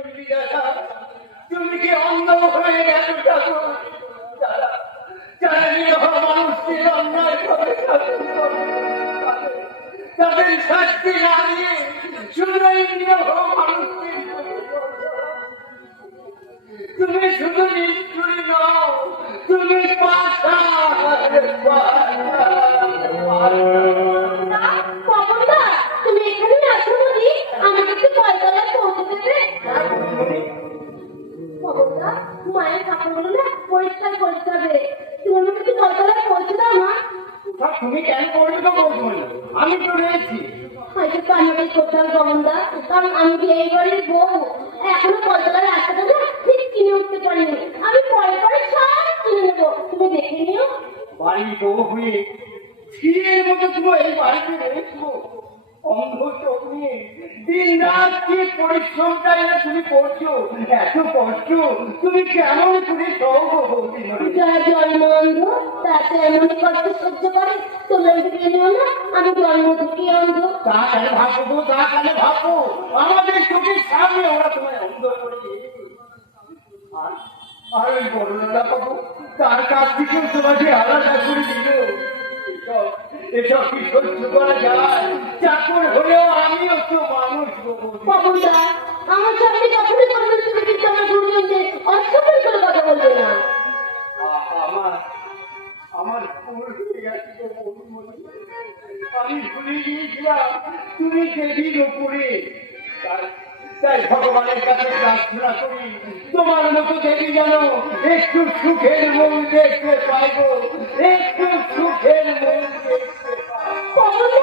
করবি দাদা? তুমি কি অন্ধ হয়ে গেছো ঠাকুর? যারা নিরহ মানুষের অন্যায় করে তাদের শাস্তি না দিয়ে শুধু এই নিরহ মানুষকে তুমি শুধু নিষ্ঠুরী নও, তুমি তুমি এখানে আসো বলি আমাকে একটু কলতলায় পৌঁছে দেবে? মায়ের কাপড়গুলো না পরিষ্কার করতে হবে, তুমি আমাকে একটু কলতলায় পৌঁছে দাও মা। তুমি কেন করবে তো বলবো, আমি তো রয়েছি। হয়তো তো আমাকে করতে হবে গমনদা, কারণ আমি এই বাড়ির বউ, এখনো কলতলার রাস্তাটা না ঠিক কিনে উঠতে পারিনি। আমি পরে পরে সব কিনে নেবো, তুমি দেখে নিও। বাড়ির বউ হয়ে ছিঁড়ের মতো তুমি এই বাড়িতে রয়েছো, অন্ধ চোখ নিয়ে দিন রাত কি পরিশ্রমটাই না তুমি করছো, এত কষ্ট তুমি কেমন করে যারা জন্ম অন্ধ তাতে এমনই কষ্ট সহ্য করে, তোমরা ভেবে নিও না আমি জন্ম থেকে অন্ধ। তাহলে ভাববো, তাহলে ভাববো আমাদের চোখের সামনে ওরা তোমায় অন্ধ করে দিয়েছে। আর ওই বড়দাদা বাবু তার কাছ থেকেও তোমাকে আলাদা করে দিল। এসব কি সহ্য করা যায়? চাকর হলেও আমিও তো মানুষ। বাবুদা আমার সামনে কখনো কখনো তুমি কিন্তু আমার গুরুজনদের অসফল করে কথা বলবে না। আমার ভুল হয়ে গেছে, আমি ভুলে গিয়েছিলাম তুমি দেবীর উপরে। তাই ভগবানের কাছে প্রার্থনা করি তোমার মতো দেবী যেন একটু সুখের মন দেখতে পাইব, একটু সুখের মন দেখতে পাইব।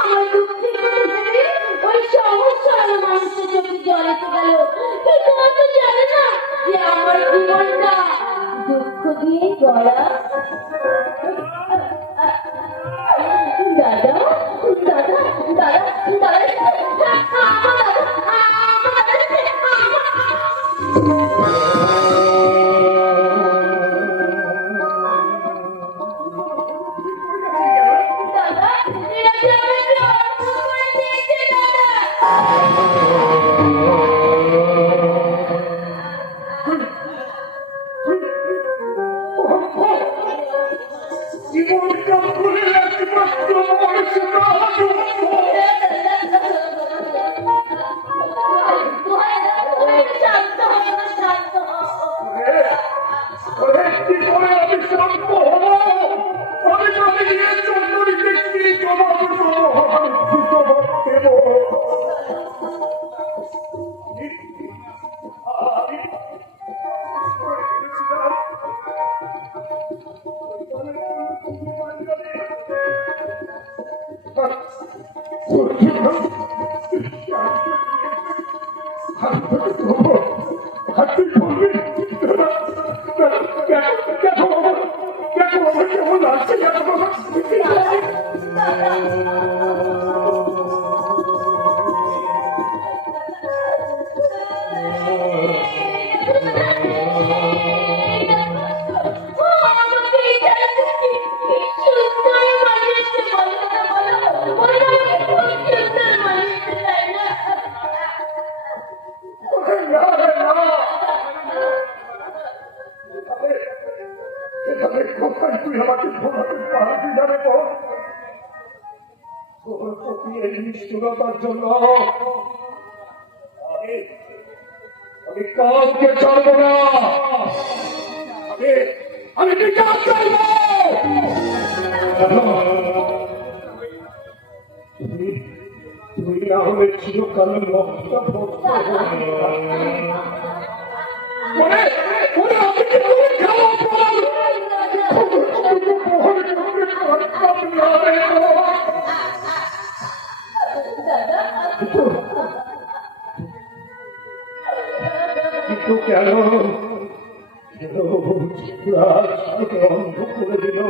আমার দুঃখের কথা ভেবে ওই সমস্যা মানুষের চোখে জল এসে গেল, কিন্তু ও তো জানে না যে আমার জীবনটা দুঃখ দিয়ে গড়া। দাদা দাদা দাদা নিষ্ঠুরতার জন্য আমি কাউকে ছাড়বো না, আমি বিচার চাইব। তুমি না হলে চিরকালের মমতা কিন্তু কেন অন্ধ করে দিল?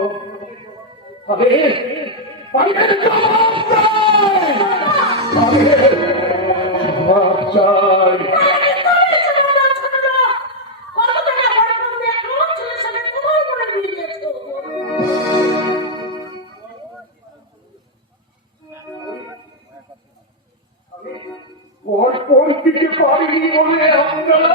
চাই পর পর দিতে পারিনি বলে আপনারা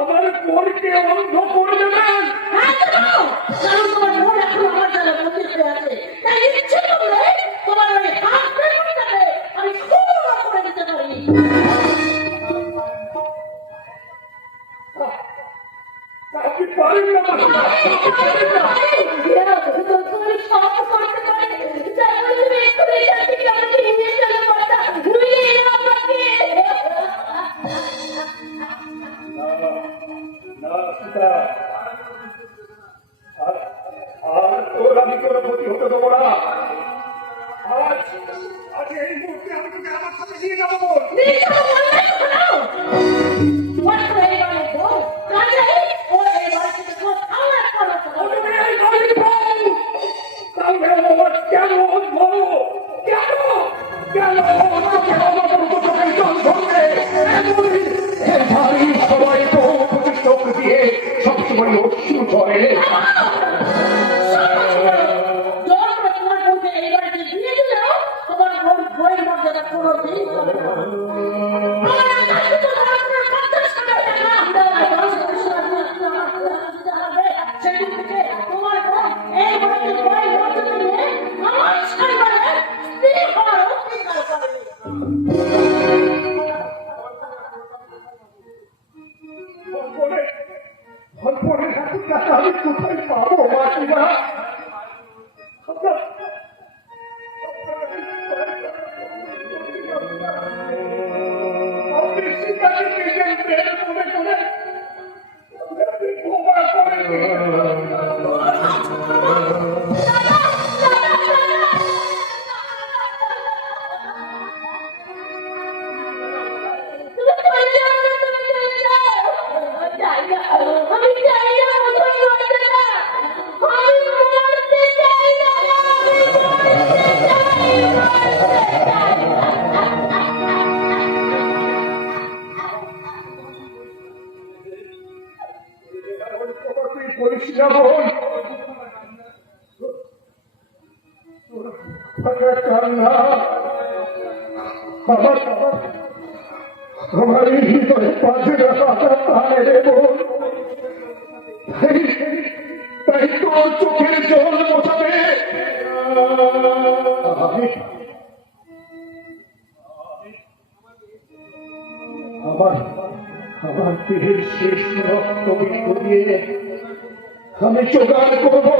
আমার বোনকে অন্ধ করে দেবেন। হ্যাঁ জানো, কারণ তোমার বোন এখন আমার দ্বারা বন্দী হয়ে আছে, তাই ইচ্ছে করলে তোমার ওই হাত বেরোটাকে আমি খুব করে দিতে পারি। আপনি পারেন না মাসিমা, আপনি পারেন না। তুমি সব করতে পারে, তাই বলে তুমি এক্ষুনি এখান থেকে আমাকে নিয়ে চলে পারতা, নইলে এরা আমাকে। না সীতা, আর তোর আমি কোনো ক্ষতি হতে দেবো না। আজ আজ এই মুহূর্তে আমি তোকে আমার সাথে নিয়ে যাবো। নিয়ে চলো, বললেই হলো। তোমার তো এই বাড়ির বউ, কাজেই ও এই বাড়ি থেকে কোথাও এক পালাতে পারবে না। তুমি এই বাড়ির বউ, তাহলে আমার কেন বলো, কেন কেন তোকে আমার মতো চোখের জল ধরবে? এই বাড়ি সবাই তো তোকে চোখ দিয়ে সবসময় অশ্রু ঝরে। জোর করে তোমার বউকে এই বাড়িতে দিয়ে দিলেও তোমার বউয়ের মর্যাদা কোনোদিন হবে না। আমার কাছে তো ধরা পড়ার কথা শোনা যায় না। সেদিন থেকে তোমার বউ এই বাড়িতে বউয়ের মর্যাদা নিয়ে আমার পরিবারের স্ত্রী হওয়ার অঙ্গীকার করে। ফোনের এত টাকা আমি কোথায় পাবো মাসিমা? আপনি সীতাকে নিজের মেয়ে মনে করে আপনি বোমা করে দিলেন। আমার হৃদয়ে পাশে তাই তোর চোখের জল মোছাবে। আমার আমার দেহের শেষ রক্ত বিন্দু দিয়ে আমি জোগাড় করবো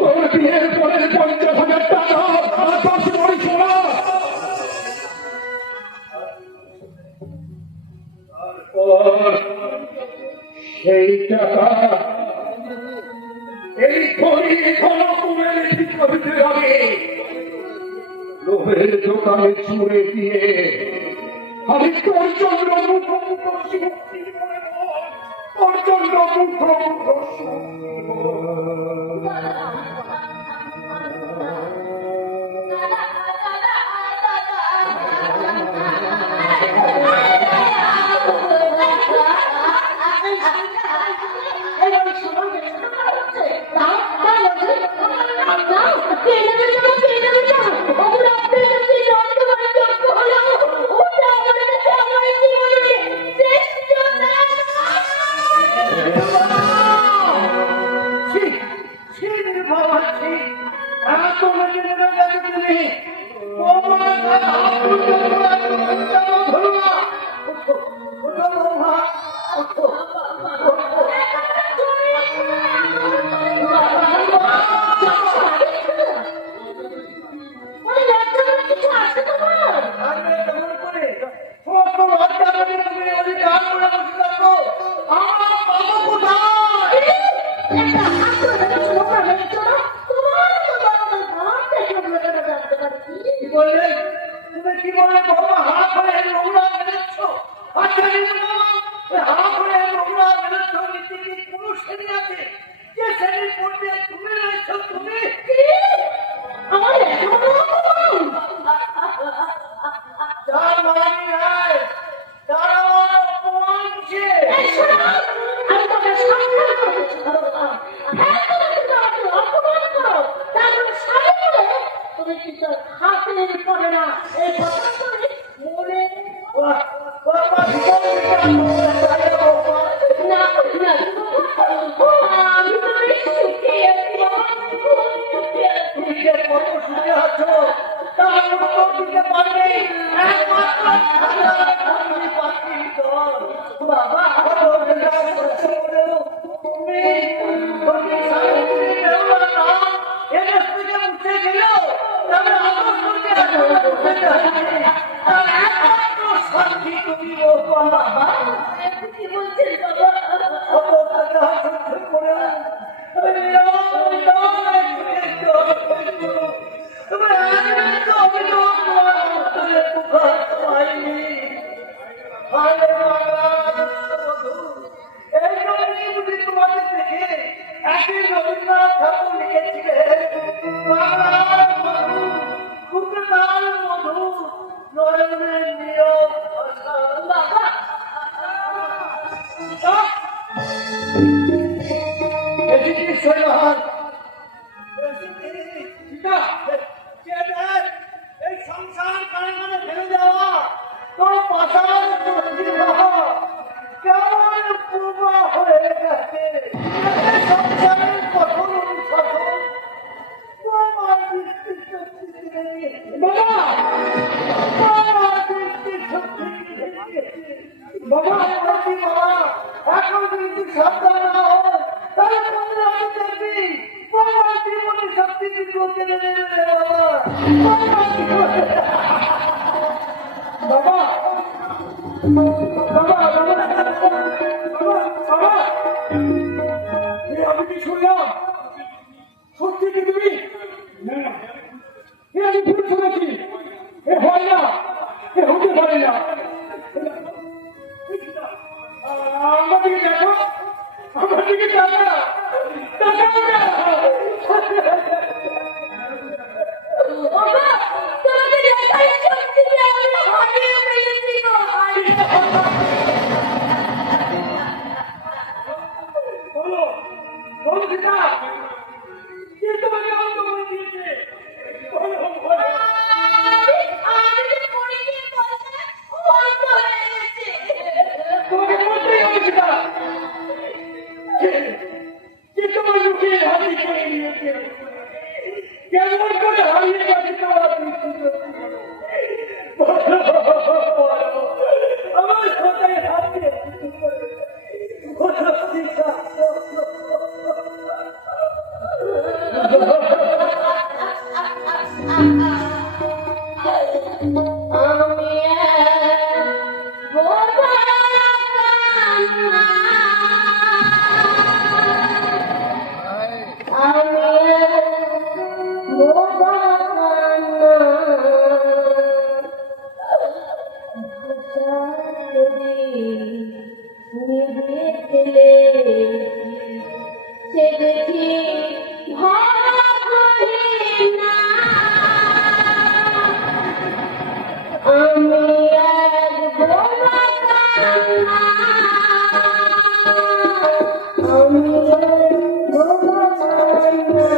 তোর বিয়ের পরের 50,000 টাকা আর 10 ভরি সোনা। তারপর সেই টাকা এই খড়ি ঘনকুমের ভিতরে আমি লোহের দোকানে ছুঁড়ে দিয়ে আমি তোর জন্য মুখোমুখি তোর জন্য মুখোমুখি। হাতের পড়ে না এই কথা মনে না না আমি তো বেশ সুখে আছি বাবা, খুব সুখে আছি। তুমি যে কত সুখে আছো তার উত্তর দিতে পারবে একমাত্র তুমি পাখি দল। বাবা তুমি সামনে নেওয়ার নাম এদের থেকে উঠে গেল তবে আদর্শকে করতে চাইছি তার একমাত্র সাক্ষী তুমি ও বাবা। কি বলছেন বাবা? এই সংসার কারখানা ফেলে দেওয়া তোর পাশার কেমন পূর্বা হয়ে গেছে সংসারের কঠোর অনুশাসন তোমার দৃষ্টি শক্তি বাবা তোমার দৃষ্টি শক্তি বাবা বাবা এখন যদি সাবধান না হয় তাহলে তোমরা আমি দেখবি তোমার জীবনে শক্তি কিছু চলে নেবে বাবা আমি কি শুনলাম সত্যি কি তুমি আমি ভুল শুনেছি এ হয় না এ হতে পারে না আমার দিকে দেখো আমার দিকে টাকা বাবা তোমাকে দেখাই সত্যি যে আমি হারিয়ে ফেলেছি গো। বলো বলো সীতা কে তোমাকে অন্ত করে দিয়েছে বলো বলো আমি যে পড়ে গিয়ে বলতে অন্ধ হয়ে গেছে। তোমাকে বলতেই হবে সীতা কে তোমার মুখে হাসি করে দিয়েছে কেমন করে হারিয়ে গেছে তোমার আমার কোথায় হারিয়ে আমি বোবা সে দেখি আমি এক বোবা কান্না আমি এক বোবা কান্না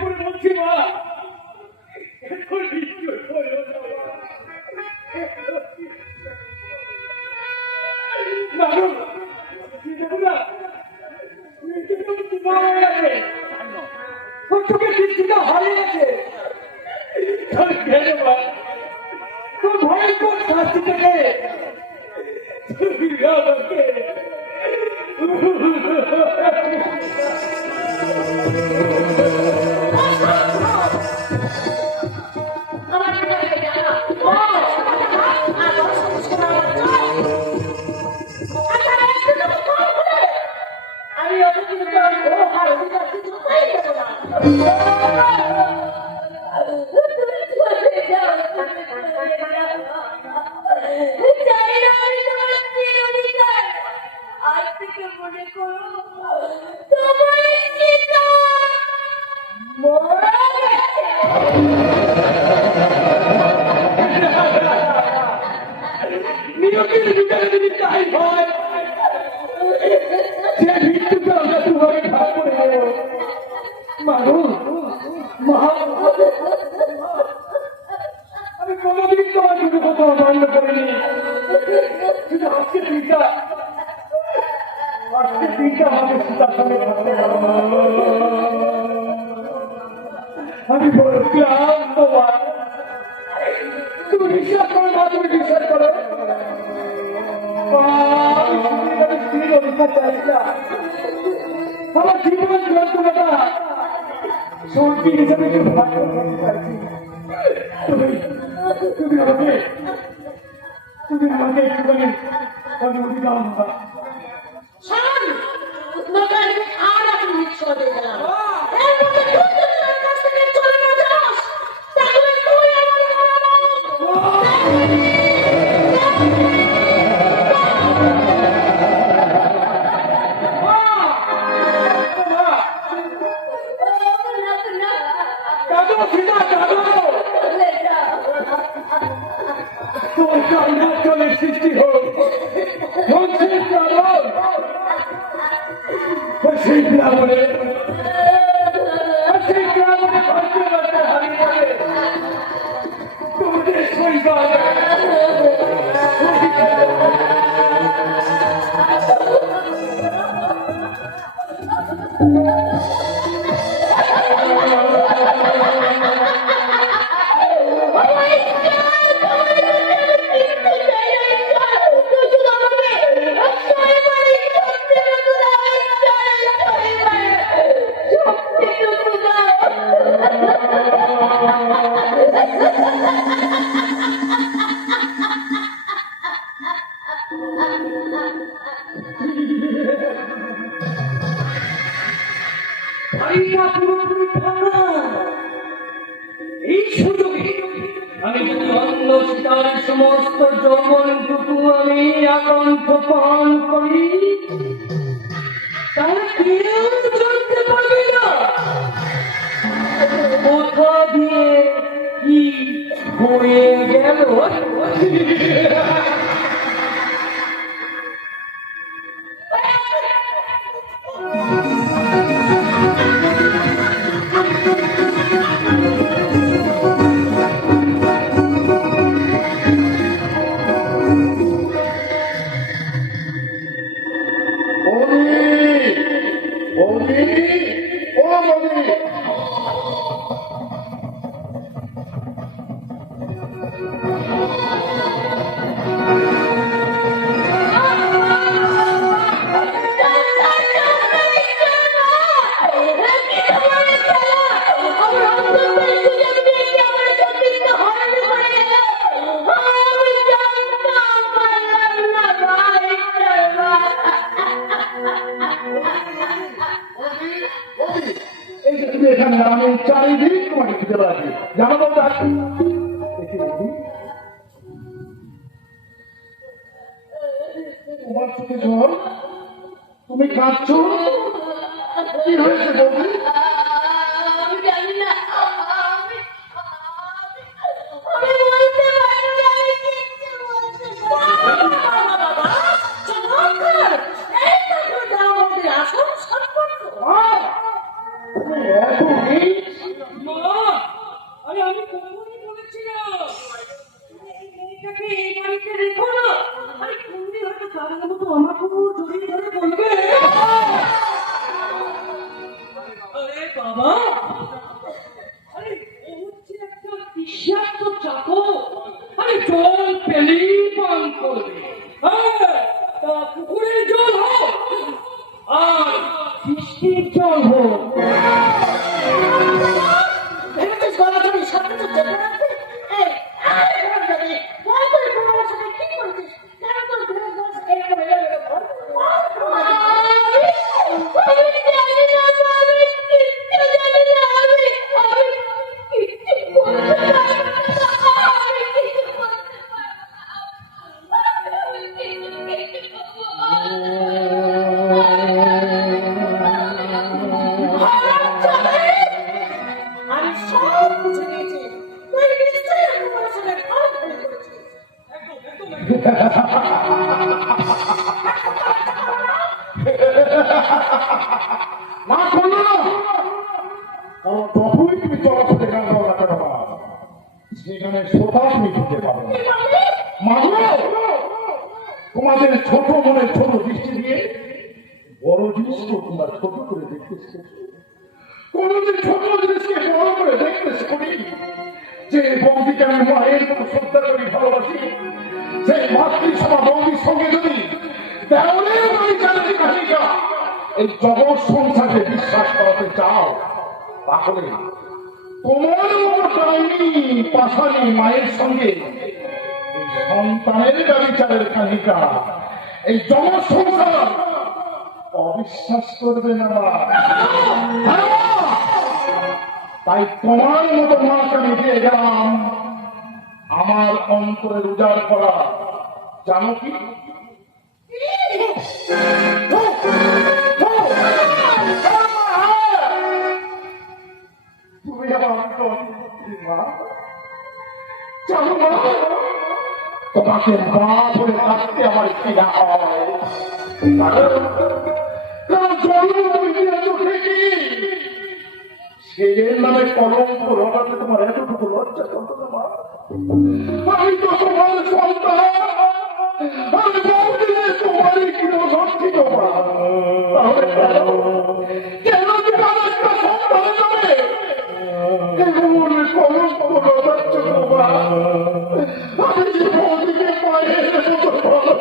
করে বলছি মা, এখন কিছু হলো না মা। বাবু, দেখো না, মারা গেছে, ওর চোখের দৃষ্টিটা হারিয়ে গেছে। কেন মা, তোর ভয়ঙ্কর শাস্তি থেকে তুমি আমাকে আমি অত কিছু আজ থেকে মনে করো তোমার চিতা মরে গেছে। নিয়তির ভিতরে যদি তাই হয়, সে মৃত্যুকে আমরা দুভাগে ভাগ করে নেব। মানুষ আমি কোনোদিন তোমার শুধু কোথাও বন্ধ করিনি, শুধু আজকে দিনটা আমাকে সীতার সঙ্গে থাকতে হবে। আমি বড় ক্লান্ত মা, তুমি বিশ্বাস করো মা, তুমি বিশ্বাস করো স্ত্রীর অধিকার চাইছি না। আমার জীবন যন্ত্রণাটা সর্দি হিসাবে একটু ভাগ করতে চাইছি। তুমি আমাকে একটুখানি অনুমতি দাও না। আর আপনি মিথ্যা দিয়ে গেলাম। এর মধ্যে তুই যদি আমার কাছ থেকে চলে না যাস, তাহলে তুই আমার সৃষ্টি হোক সেই গ্রামে তোমাদের পরিবার এই সুযোগে আমি যদি অন্য সীতার সমস্ত যৌবনটুকু আমি আকণ্ঠ পান করি, তাহলে কেউ জানতে পারবে না কোথা দিয়ে কি হয়ে গেল। আমি চারিদিক তোমাকে খুঁজে বেড়াচ্ছি, জানো তো তোমার চোখে জল, তুমি কাঁদছো, কি হয়েছে বৌদি? আমি জানি না, আমি বলতে পারি না, আমি কিচ্ছু বলতে পারি না। এই তো আমাদের আসল সম্পর্ক। তুমি এত বাবা আরে ও হচ্ছে একটা বিষাক্ত চাকর। আরে জল পেলেই পান করবে। হ্যাঁ, তা পুকুরের জল হোক আর বৃষ্টির জল হোক। ভেবেছিস গলাগলি সামনে তো চেপে রাখবে? এই, এই, বল দেখি, বল তুই তোমার সাথে কি করেছিস? কেন তোর ঘরের দোষ এরকম হয়ে গেল? বল। আমি জানি না, আমি কিচ্ছু জানি না, আমি কিচ্ছু করতে পারবো না, আমি কিচ্ছু করতে পারবো না, আমি কিচ্ছু করতে পারবো না। আমি সব বুঝে গেছি, তুই নিশ্চয়ই আমার সাথে খারাপ করেছিস। না করলো না, কারণ তখনই তুমি চলাচলে গান গাও না কেন মা, সেখানে শ্রোতা তুমি ঢুকতে পারো না। মাগো, তোমাদের ছোট মনে ছোট দৃষ্টি দিয়ে বড় জিনিসকে তোমরা ছোট করে দেখতে শিখেছো। কোনদিন ছোট জিনিসকে বড় করে দেখতে শিখি। যে বৌদিকে আমি মায়ের মতো শ্রদ্ধা করি, ভালোবাসি, সেই মাতৃসভা বৌদির সঙ্গে যদি দেওয়ালের বাড়িচালের কাহিকা এই জগৎ সংসারে বিশ্বাস করাতে চাও, তাহলে তোমার মতো ডাইনি পাশানি মায়ের সঙ্গে এই সন্তানের বাড়িচালের কাহিকা এই জগৎ সংসার অবিশ্বাস করবে না। তাই তোমার মতো মাকে আমি দিয়ে গেলাম আমার অন্তরের উজাড় করা, জানো কি? তুমি আমার মা, জানো মা, তোমাকে মা বলে ডাকতে আমার পীড়া হয়। কারণ জন্ম তুমি দিয়েছো ঠিকই, ছেলের নামে কলঙ্ক লাগাতে তোমার এতটুকু লজ্জা করতো না মা? আমি তো তোমার সন্তান, আমি বৌদিনে তোমারই গৃহধর্ষিত মা। তাহলে কেন তুমি আরেকটা সন্তানের নামে এমন কলঙ্ক লাগাচ্ছ মা? আমি যে বৌদিকে মায়ের মতো ভালো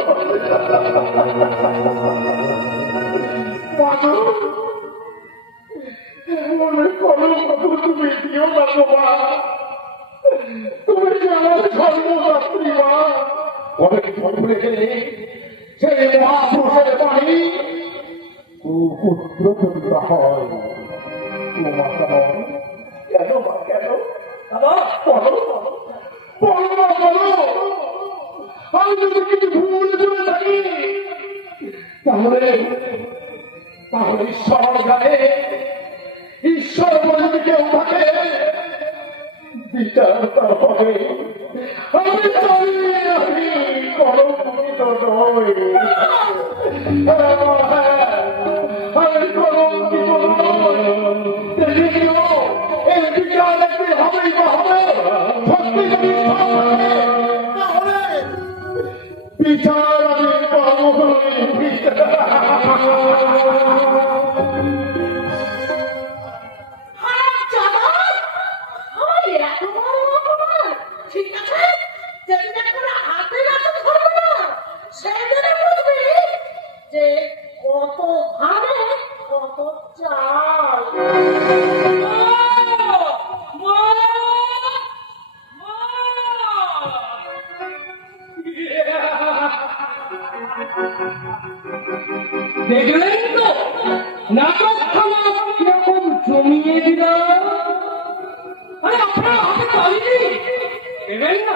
মনে কলঙ্ক তুমি দিও না মা। তুমি যে আমার ধর্মযাত্রী মা, তবে কি ভুলে গেলে সেই মহাপুরুষের বাণী, পুত্র চরিত্র হয় তোমাকে নয়। কেন মা, কেন? বলো বলো না, বলো। আমি যদি কিছু ভুল করে থাকি তাহলে তাহলে ঈশ্বর জানে, ঈশ্বর বলে যদি কেউ থাকে বিচার তার হবে। আমি জানি আমি কলঙ্কিত নই, আমি কলঙ্কিত নই। দেখিও এই বিচার একদিন হবেই বা হবে। সত্যি যদি তাহলে বিচার আমি পাবো। ঠিক আছে, যেদিন করে হাতে নাতে ধরবো না, সেদিনে বুঝবি যে কত ভাবে কত চাল। দেখলেন তো নাটক খানা কিরকম জমিয়ে দিলাম। আরে আপনারা হাতে তালি দেবেন না?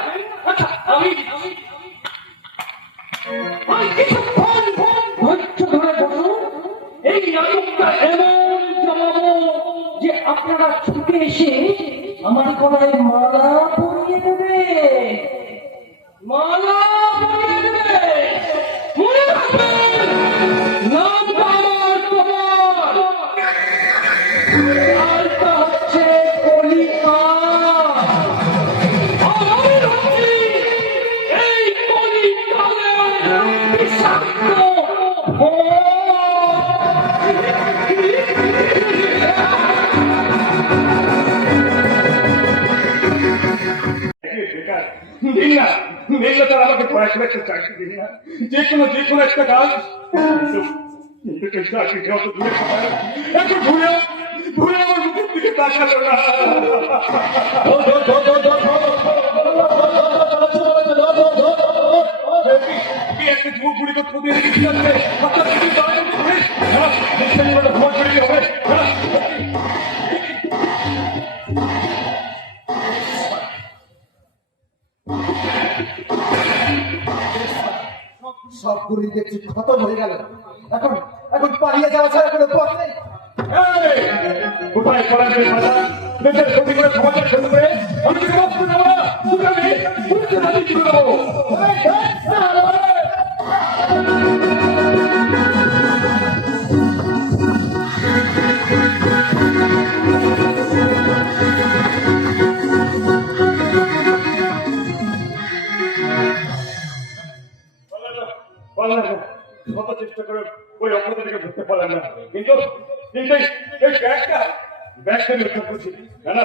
আচ্ছা আমি কিছুক্ষণ ধৈর্য ধরে বসুন। এই নাটকটা এমন জমাবো যে আপনারা ছুটে এসে আমার গলায় মালা পরিয়ে দেবে, মালা পরিয়ে দেবে। মনে রাখবেন, নামটা আমার তোমার, আরটা হচ্ছে কলিকা। আমি হচ্ছি এই কলিকালের বিষাক্ত ভূত। একটা চাকরি দিন না, যে কোনো একটা কাজ। কিন্তু চাকরি যত দূরে সবাই এখন ঘুরে আমার মুখের দিকে তাকালো না। কি একটা যুবক বুড়ি তো প্রতি যাচ্ছে, হঠাৎ করে দাঁড়ানো হবে, ভয় করে হবে। সব গুলি দেখছি খতম হয়ে গেল। এখন এখন পালিয়ে যাওয়া ছাড়া কোনো পথ নেই। কোথায় পড়াবে ভাষা দেশের ক্ষতি করে সমাজের ক্ষতি করে আমি কি বস্তু নেবো না, আমি পুলিশের হাতে তুলে দেবো। কত চেষ্টা করে ওই অপরাধীকে ধরতে পারলাম না, কিন্তু এই ব্যাগটা আমি উদ্ধার করছি। না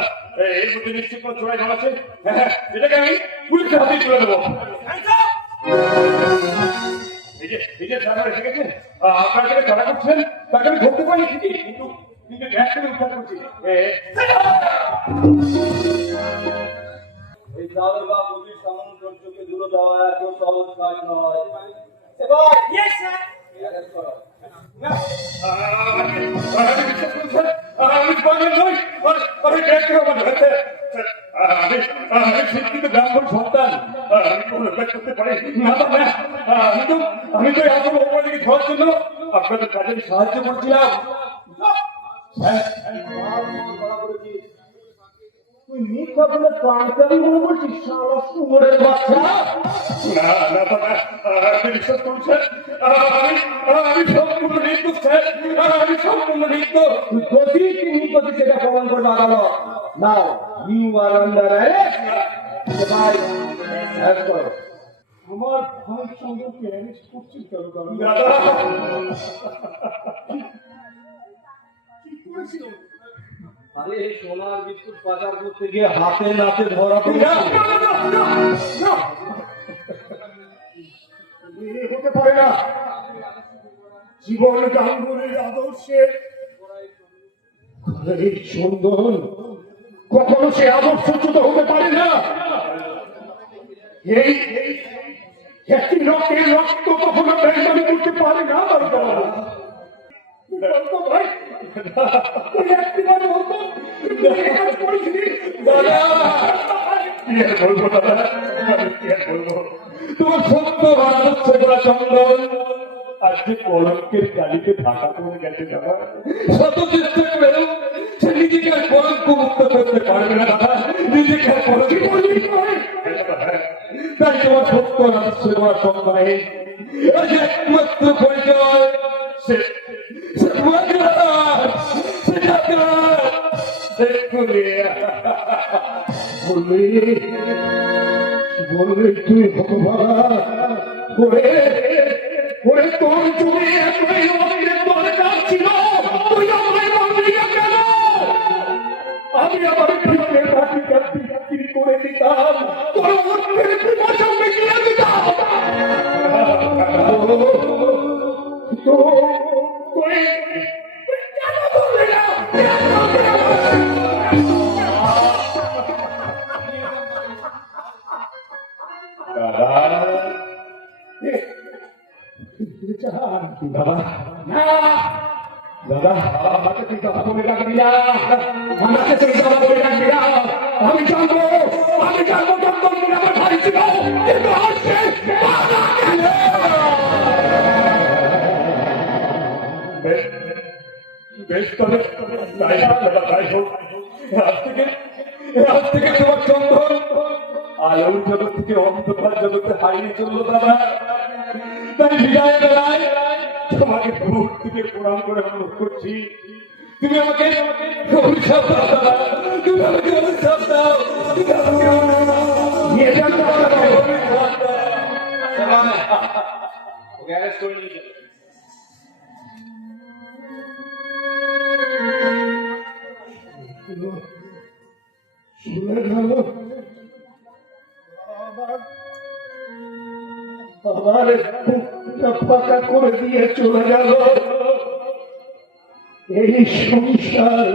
এর মধ্যে নিশ্চিত কোনো চোরাই ধরা আছে। হ্যাঁ, এটাকে আমি পুলিশের হাতেই তুলে দেবো। এই যে ড্রাইভার এসে গেছে, আপনার থেকে তারা করছেন, তাকে আমি ধরতে পারি ঠিকই, কিন্তু ব্যাগটা আমি উদ্ধার করছি। এই চাউল বা পুলিশ সামঞ্জস্যকে দূরে দেওয়া এত সহজ কাজ নয়। এবার arrest করো। আমি বিশ্বাস করি স্যার, আমি পাগল নই, আমি ব্যাগটা আমার ধরেছে। আমি শিক্ষিত ব্রাহ্মণ সন্তান, আমি কোনো ব্যাগ করতে পারি না। আমি তো এত অপরাধীকে ধরার জন্য আপনাদের কাজে সাহায্য করছিলাম। তুই মিথ্যা বলে প্রাণটাই মনে করছিস, শালা শুয়োরের বাচ্চা। না দাদা, আপনি বিশ্বাস করুন স্যার, আমি সম্পূর্ণ নির্দোষ স্যার, আমি সম্পূর্ণ নির্দোষ। যদি তিনি যদি সেটা প্রমাণ করবে আদালত, now you are under arrest. ভাই অ্যারেস্ট করো। আমার ভাইয়ের সঙ্গে অ্যারেস্ট করছেন কেন? দাদা কি করেছিল? আরে সোনার বিস্কুট পাচার করতে গিয়ে হাতে নাতে ধরা পড়েছে। হতে পারে না, জীবন গাঙ্গুলির আদর্শে এই চন্দন কখনো সে আদর্শচ্যুত হতে পারে না। এই একটি রক্তের রক্ত কখনো বেইমানি করতে পারে না। ভাই বলবো দাদা, বলবো তোমার সত্য ভারত চন্দন আজকে কলঙ্কের কালিতে ঢাকা পড়ে গেছে দাদা। শত চেষ্টা করেও সে নিজেকে আর কলঙ্ক মুক্ত করতে পারবে না দাদা, নিজেকে আর কলঙ্ক। তাই তোমার সত্য রাজস্ব তোমার সম্মানে আজ একমাত্র পরিচয় সে বলবে তুই ভগবান করে তোর জমি দরকার ছিল, তুই আমায় বলবি না কেন? আমি আমার জীবনের বাকিটা বিক্রি করে দিতাম, তোর অর্থের বিমোচন মিটিয়ে দিতাম। কেন বলবি না? দাদা আমাকে তুই কথা বলে রাখবি না, আমাকে তুই কথা বলে রাখবি না। আমি জানবো চন্দন আমার ভাই ছিল, কিন্তু আসছে বেশ। তবে তাই হোক, আজ থেকে তোমার চন্দন আলোর জগৎ থেকে অন্ধকার জগতে হারিয়ে চললো দাদা। তাই বিদায় বেলায় তোমাকে দূর থেকে প্রণাম করে অনুরোধ করছি, তুমি আমাকে অভিশাপ দাও দাদা, তুমি আমাকে অভিশাপ দাও, তুমি আমাকে নিয়ে যান দাদা। ওকে অ্যারেস্ট করে নিয়ে যাবে। শুনে গেল আমার বুকটা ফাঁকা করে দিয়ে চলে গেল। এই সংসার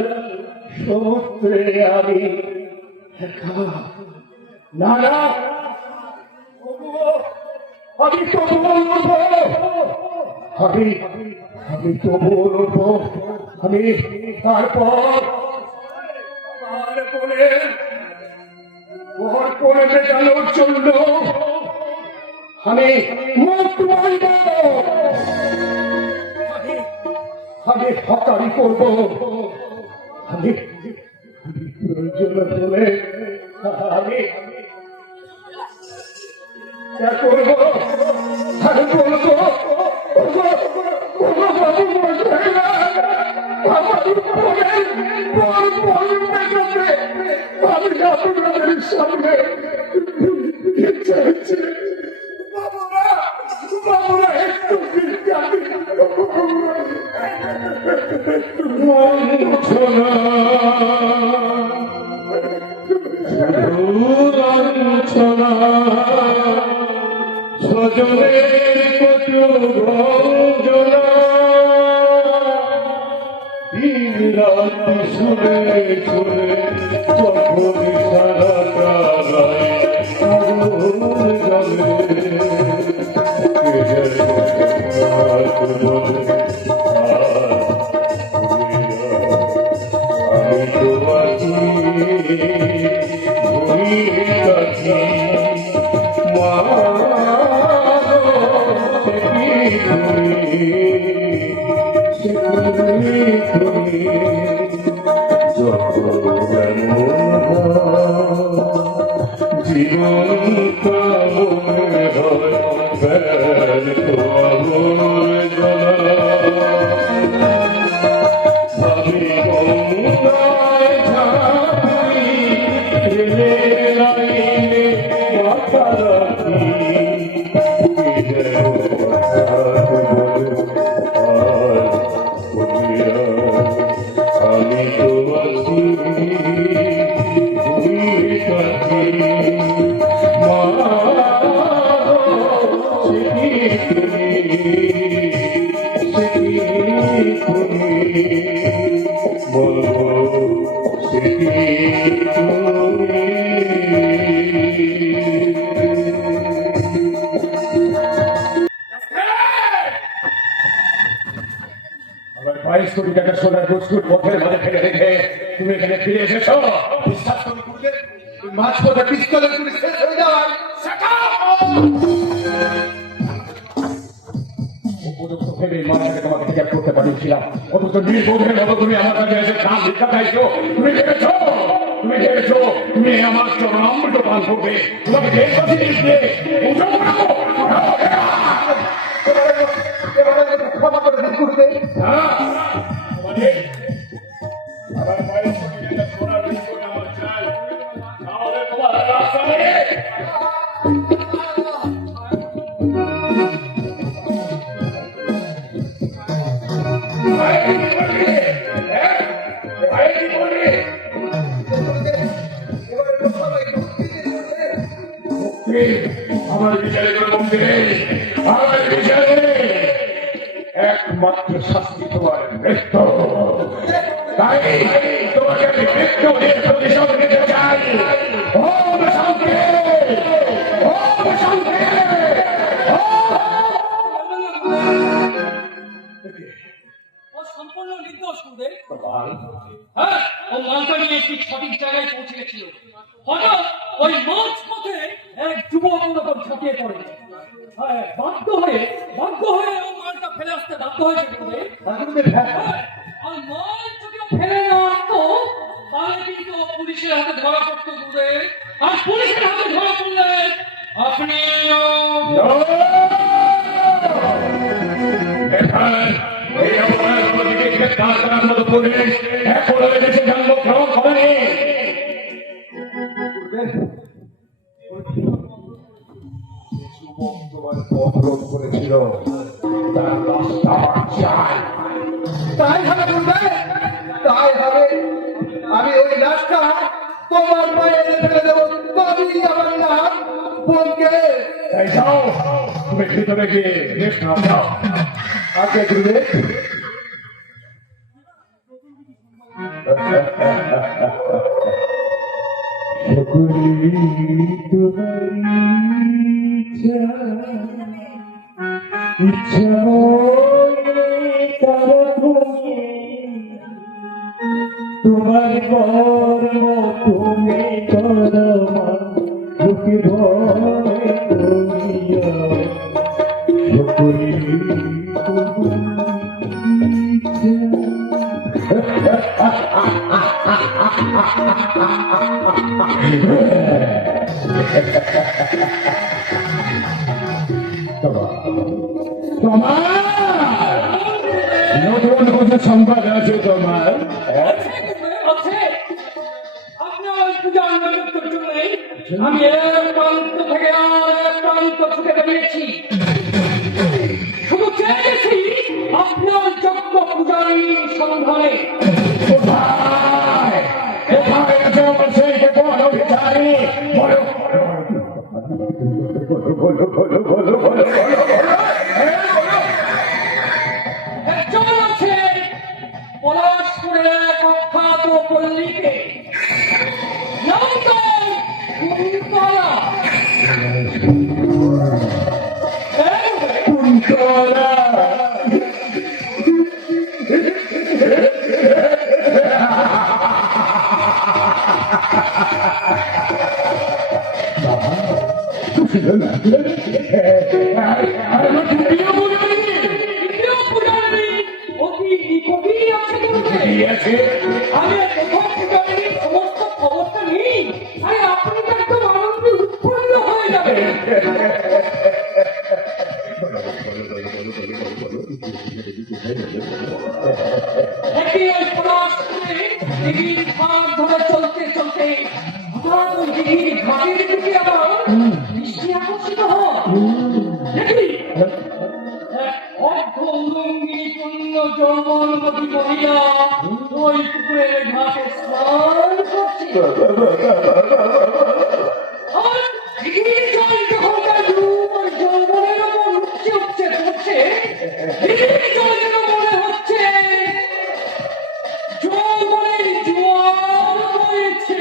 সমুদ্রে আমি একা। না না, আমি তবু বলবো, আমি তবু বলবো, আমি তারপরে মেটানোর জন্য আমি মুখ বলব, আমি হকারি করবো, আমি প্রয়োজন হলে আমি করবো আর বলবো, আমি আপনাদের সামনে একটু সজনের কত ভঞ্জনা দিন রাত শুনে শুনে যখন সারা কালায় আগুন জ্বলে আমি তো আছি ভুলে আছি মা জীবন কামনে হয় বেল তোর আমি গঙ্গায় ঝাঁপি রেলে লাইনে মাথা রাখি আমি তো আছি বলবো আমার 22 কোটি টাকা সোনার বিস্কুট পথের মাঝে ফেলে রেখে তুমি এখানে ফিরে এসেছো। বিশ্বাস করি গুরুদেব, মাঝপথে পিস্তলের গুলি শেষ হয়ে যাওয়ায় উপযুক্ত ভেবে মাথাকে তোমাকে ত্যাগ করতে পারিয়েছিলাম, অথচ নির্বোধের মতো তুমি আমার কাছে এসে কাজ ভিক্ষা চাইছো। তুমি ভেবেছো তুমি আমার চরণামৃত পান করবে, তোমাকে জেল ফাঁসি দিয়েছিলে। ক্ষমা করে দিন গুরুদেব। আমার 22 কোটি টাকা সোনার বিস্কুট আমার চাই, নাহলে তোমার রাস্তা নেই। আমার বিচারে কোনো মুক্তি নেই, আমার বিচারে একমাত্র শাস্তি তোমার মৃত্যু। তাই তোমাকে আমি মৃত্যু দিয়ে প্রতিশোধ নিতে চাই। ওম শান্তি, ওম শান্তি। ও সম্পূর্ণ নির্দোষ গুরুদেব। হ্যাঁ, ও মালটা নিয়ে ঠিক সঠিক জায়গায় পৌঁছে গেছিল। হঠাৎ ওই মাঝ পথে এক যুবক ওরকম ঝাঁপিয়ে পড়ে। হ্যাঁ, বাধ্য হয়ে ও মালটা ফেলে আসতে বাধ্য হয়েছে গুরুদেব। হ্যাঁ, আর মাল যদি ও ফেলে না আসতো তাহলে কিন্তু ও পুলিশের হাতে ধরা পড়তো গুরুদেব। আর পুলিশের হাতে ধরা পড়লে আপনিও এই অবস্থায় আমাদেরকে গ্রেফতার করার মতো পুলিশ এখনো দেশে জন্মগ্রহণ করেনি। যুবক তোমার অবরোধ করেছিল, তার লাশটা আমার চাই। তাই হবে গুরুদেব, তাই হবে। আমি ওই লাশটা তোমার পায়ে ফেলে দেবো, তবেই আমার নাম বোনকে এই যাও, তুমি ভিতরে গিয়ে রেস্ট নাও, যাও। আগে গুরুদেব। তোমার কর্ম তুমি করমা দুঃখী ভয় করিয়া সকলি নতুন কিছু সংবাদ আছে তোমার? আছে। আপনার পূজার নৈবেদ্যের জন্যই আমি এক প্রান্ত থেকে আর এক প্রান্ত ছুটে বেরিয়েছি। শুধু চেয়েছি আপনার যোগ্য পূজারীর সন্ধানে। কোথায় কোথায় আছে আমার সেই গোপন অভিচারী? বলো বলো বলো বলো বলো বলো বলো। একজন আছে পলাশপুরের এক অখ্যাত পল্লীতে, নাম তার কুন্তলা। কুন্তলা দ্বিতীয় পূজারী অতি নিকটই আছে গুরুদেব। আমি প্রথম পূজারীর সমস্ত খবরটা নিই, আরে আপনি তো একদম আনন্দে উৎফুল্ল হয়ে যাবেন। একই ওই পলাশপুরে দিঘির ঘাট ধরে চলতে চলতে হঠাৎ ওই দিঘির ঘাটের দিকে আমার দৃষ্টি আকর্ষিত হয়। দেখি এক অর্ধ উলঙ্গি পূর্ণ যৌবনবতী মহিলা ওই পুকুরের ঘাটে স্নান করছে। আর দিঘির জল যখন তার রূপ আর যৌবনের ওপর উপচে উপচে পড়ছে, দিঘির জল যেন মনে হচ্ছে যৌবনের জোয়ার হয়েছে।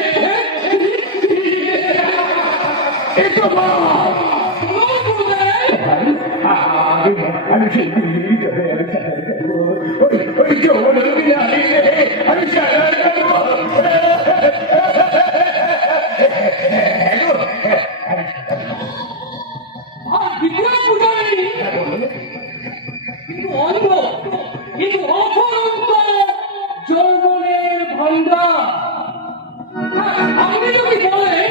আমি সেই ওই যৌবন আমি আর দ্বিতীয় পূজারী কিন্তু অন্ধ, কিন্তু অফুরন্ত যৌবনের ভান্ডার। আপনি যদি বলেন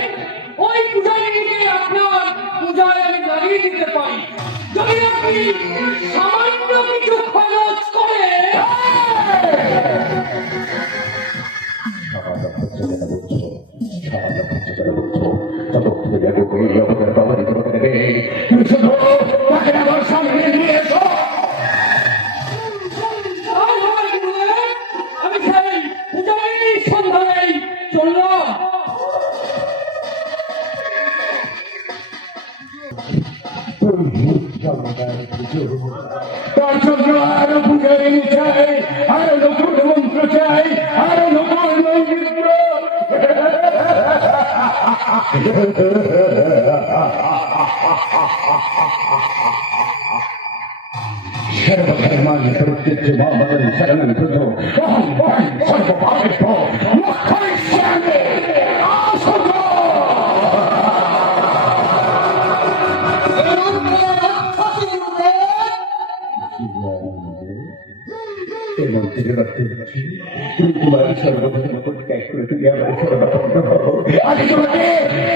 ওই পূজারীকে আপনার পূজায় আমি লাগিয়ে দিতে পারি, যদি আপনি সামান্য কিছু খরচ করেন। আমার সামনে নিয়ে এসো। আমি সেই পূজারীর সন্ধানেই চললাম। তার জন্য আরো পূজারী চাই, আরো নতুন মন্ত্র চাই, আরো নতুন নৈবেদ্য। সর্বধর্মান প্রত্যেক মহাবল শরণং প্রভো অহং অহং সর্বপাপেভ্য মোক্ষয়িষ্যামি। তোমার সর্বধর্ম ত্যাগ করে তুমি আমার সর্বধর্ম আমি তোমাকে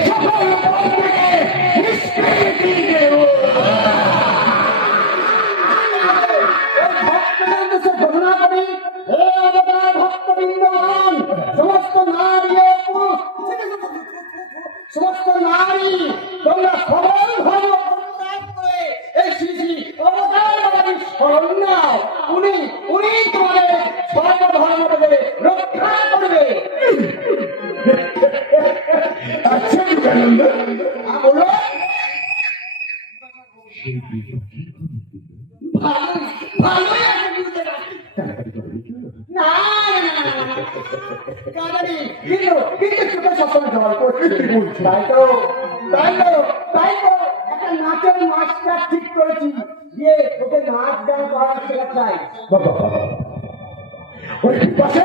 সকল পথ থেকে নিষ্কৃতি দেব। ঘোষণা করি, হে অবতার ভক্তবৃন্দগণ, সমস্ত নারী ও পুরুষ, সমস্ত নারী তোমরা সবল ধর্ম পরিত্যাগ করে এই শ্রী শ্রী অবতার বাবাকে স্মরণ নাও। উনি তোমাদের সর্বধর্মকে রক্ষা করবে। আচ্ছা বলো, কাঁদানি কিন্তু কিন্তু চোখে সবসময় জল করছে তাই তো একটা নাচের মাস্টার ঠিক করেছি গিয়ে ওকে নাচ গান করার শেখা চাই ওই পাশে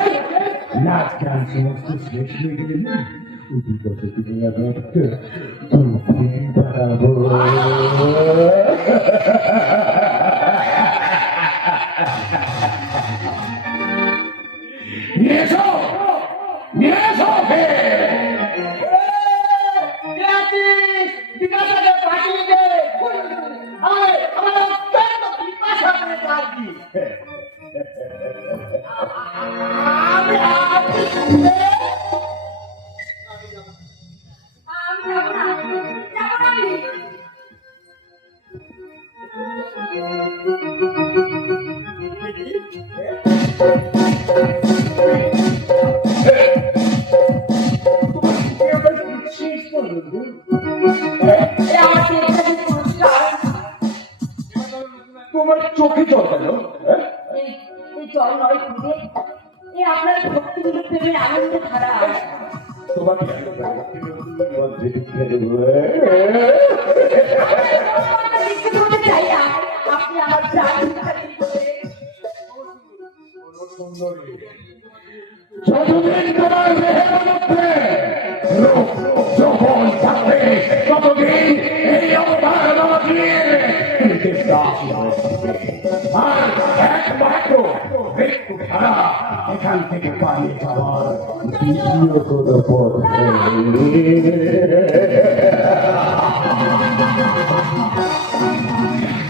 নাচ গান সমস্ত শেষ হয়ে গেলে ওই বিপদে তুমি আমাকে দুদিন বাড়াবো নিয়ে এসো বিকাশকে পাঠিয়ে দে আমার অত্যন্ত পিপাসা করে যাচ্ছি আমি তোমার চোখে জল কেন এই জল নয় খুঁজে এ আপনার ভক্তিগুলো প্রেমের আনন্দ ধারা তোমাকে দেখতে বলতে চাই না আপনি আমার প্রাণ যতদিন তোমার দেহের মধ্যে রূপ যখন থাকবে ততদিন এই অবতার নদীর আর একমাত্র মৃত্যু ছাড়া এখান থেকে পালিয়ে যাওয়ার দ্বিতীয় কোনো পথ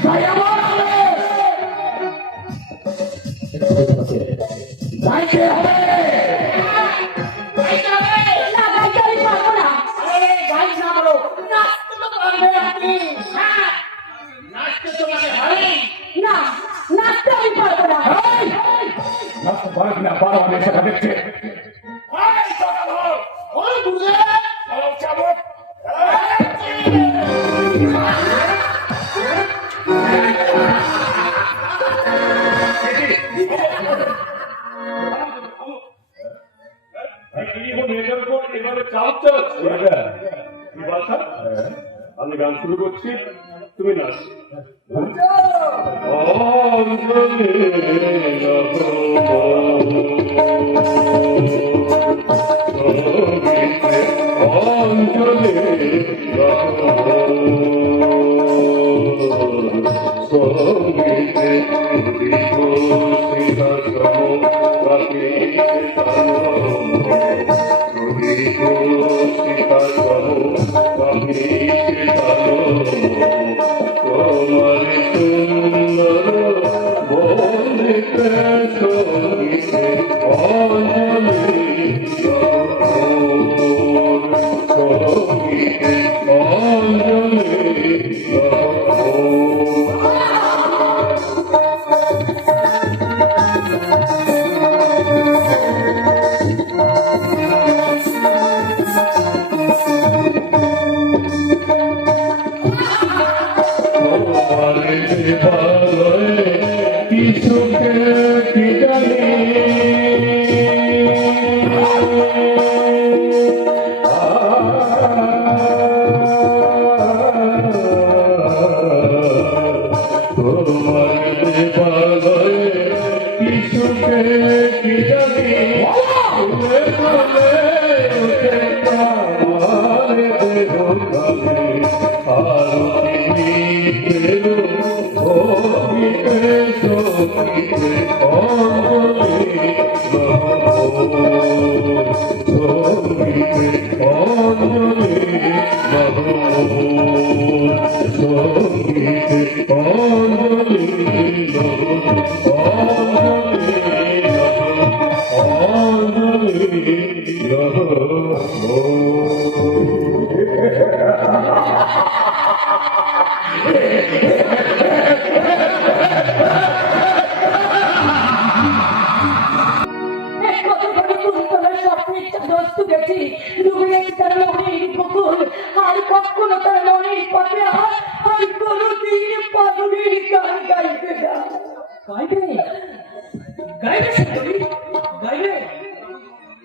তাই আমার যাইতে হবে পারো আমি সেটা দেখছি আমি গান শুরু করছি তুমি নাচ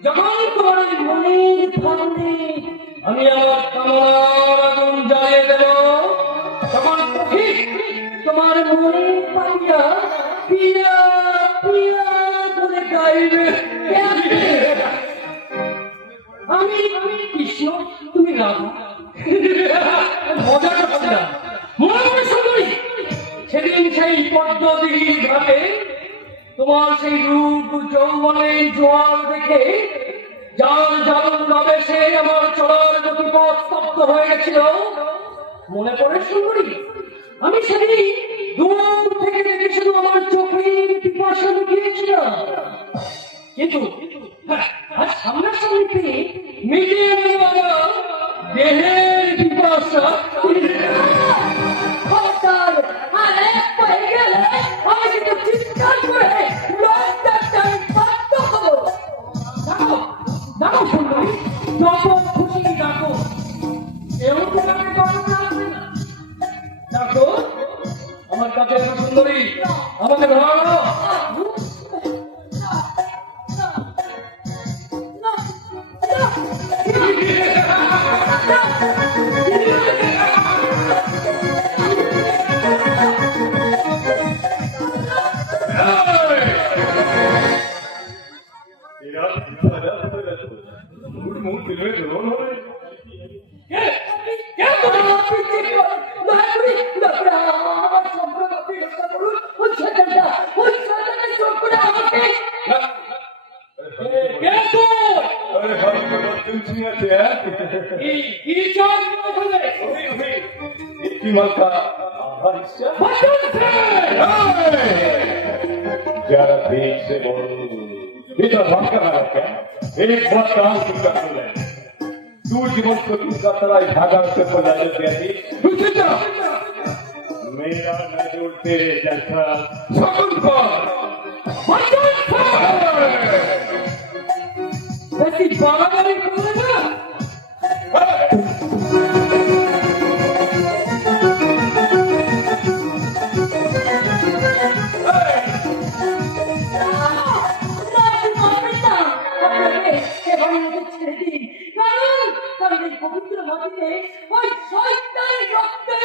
যখন তোমার ওই মনের ভাবনে আমি আমার কামনার আগুন জ্বালিয়ে দেব, তখন ঠিক তোমার মনে পাইয়া পিয়া পিয়া বলে গাইবে আমি কৃষ্ণ, তুমি রাধা। মজা করছি না, মনে মনে সুন্দরী। সেদিন সেই পদ্মদিঘির ঘাটে তোমার সেই রূপ যৌবনের জোয়ার দেখে যার জাদুর আবেশে আমার চলার গতিপথ স্তব্ধ হয়ে গেছিল, মনে পড়ে সুন্দরী? আমি সেদিন দূর থেকে দেখে শুধু আমার চোখের পিপাসা লুকিয়েছিলাম, কিন্তু আর সামনাসামনি পেয়ে মিলিয়ে গেল আমার দেহের পিপাসা। খবরদার, আর এক পায়ে গেলে আমি কিন্তু চিৎকার করে লজ্জায় বাধ্য হবো। ডাকো, ডাকো সুন্দরী, যখন খুশি ডাকো। কেউ তোমাকে গরম রাখবে না। ডাকো, আমার কাছে এসো সুন্দরী, আমাকে ধরো। যারা দেখছে বড় এটা ভাবতে পারে কেন? एक बात काम कर ले तू जीवन को तू कतरा भागा से पड़ा जाती मेरा नजर तेरे जैसा सकून पर ऐसी बागाबागी करोगे ना? পবিত্র মাটিতে ওই শয়তানের রক্তে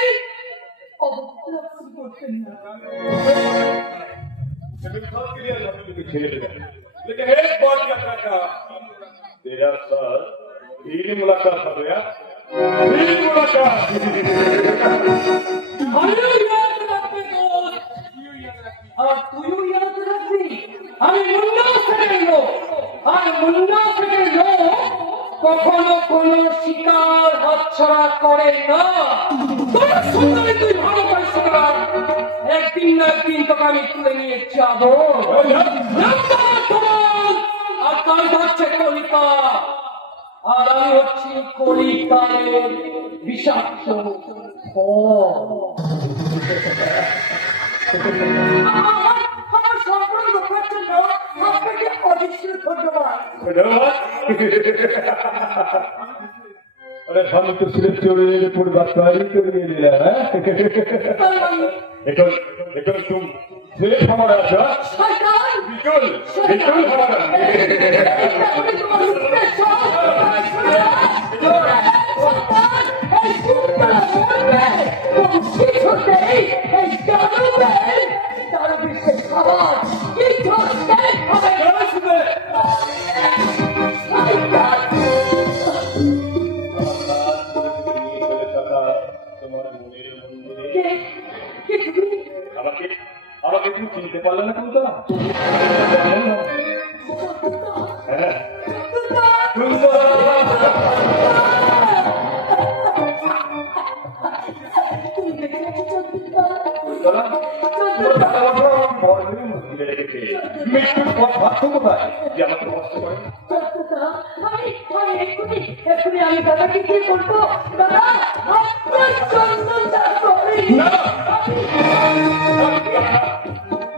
অবস্থান করছেন না। लेकिन एक बात याद रखना तेरा सर पहली मुलाकात हो गया पहली मुलाकात আমিও ইয়াদ রাখবি দোস্ত, আর তুইও ইয়াদ রাখবি। আমি মুন্না সেনের লোক, আর মুন্না সেনের লোক কখনো কোনো শিকার হাতছাড়া করে না। তোর সুন্দরী তুই ভালো পাইছিস না, একদিন না একদিন তোকে আমি তুলে নিয়ে যাবো। আর তার হচ্ছে কলিকা, আর আমি হচ্ছি কলিকায়ের বিষাক্ত আমার সম্পর্ক দেখার জন্য আপনাকে অবশ্যই ধন্যবাদ। अरे हम तो सिर्फ जोड़े पूरी बात तैयारी कर लिए है लेकिन तुम सिर्फ हमारा अच्छा শয়তান, बिल्कुल बिल्कुल हमारा আমাকে আমাকে তুমি চিনতে পারলে না তুমি তো হ্যাঁ মৃত্যুর পথ ভাবছো কোথায় যে আমাকে কষ্ট করে আমি দাদাকে কি বলবো? দাদা আপনার চন্দন দাস না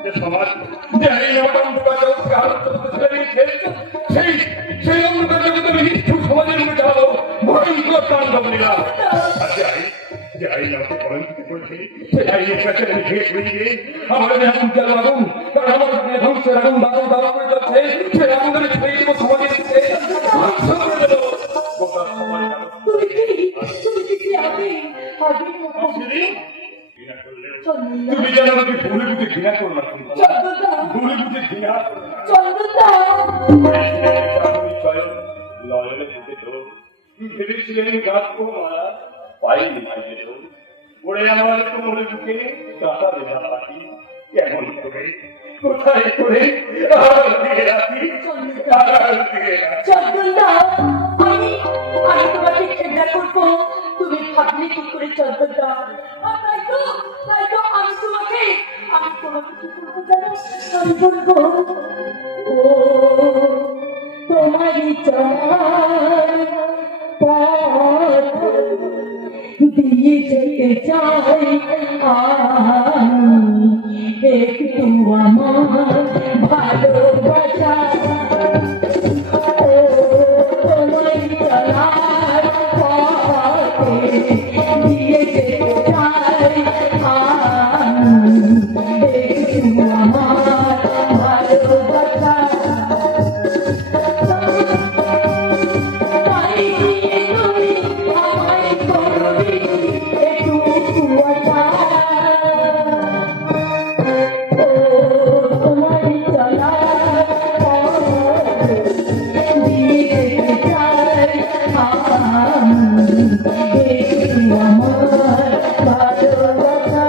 যে সমাজ যে এই অন্ধকার জগৎকে আলোচ্য ছেড়ে দিয়েছে সেই অন্ধকার জগতের হিন্দু সমাজের মধ্যে হলো ভয়ঙ্কর তাণ্ডব লীলা যে আইন আমাকে কলঙ্কিত করেছে সে আইনের কাছে আমি ঘেয়ে পড়ে গিয়ে আমার আগুন জ্বালো আগুন কারণ আমার ধ্বংসের আগুন দারুণ দারুণ করে যাচ্ছে সে আগুন ছড়িয়ে দেবো সমাজের করলেও চন্দনদা তুমি যেন আমাকে ভুলে বুঝে ঘৃণা করো না চন্দনদা ভুলে বুঝে ঘৃণা করো না চন্দনদা আপনি স্বয়ং নয়নে ঢুকেছ ভেবেছিলেন গাছবো মারা পাইনি ভাইয়ের ওরে আমার কোমরে বুকে কাটা বেঁধা পাখি কেমন করে কোথায় করে আর দিয়ে রাখি আর দিয়ে রাখি চন্দনদা আমি আমি তোমাকে খেদা করবো তুমি ভাবলে কি করে চন্দনদা তাই তো আমি তোমাকে কি করবো জানো আমি বলবো ও তোমারই চলার পথ দিয়ে যেতে চাই আমি একটু আমার ভালোবাসা ও তোমারই চলার পথে দিয়ে যেতে চাই আমি একটু আমার ভালোবাসা তাই দিয়ে তুমি আমায় করবি একটু কুয়াশা ও তোমারই চলার পথে দিয়ে যেতে চাই আমি একটু আমার ভালোবাসা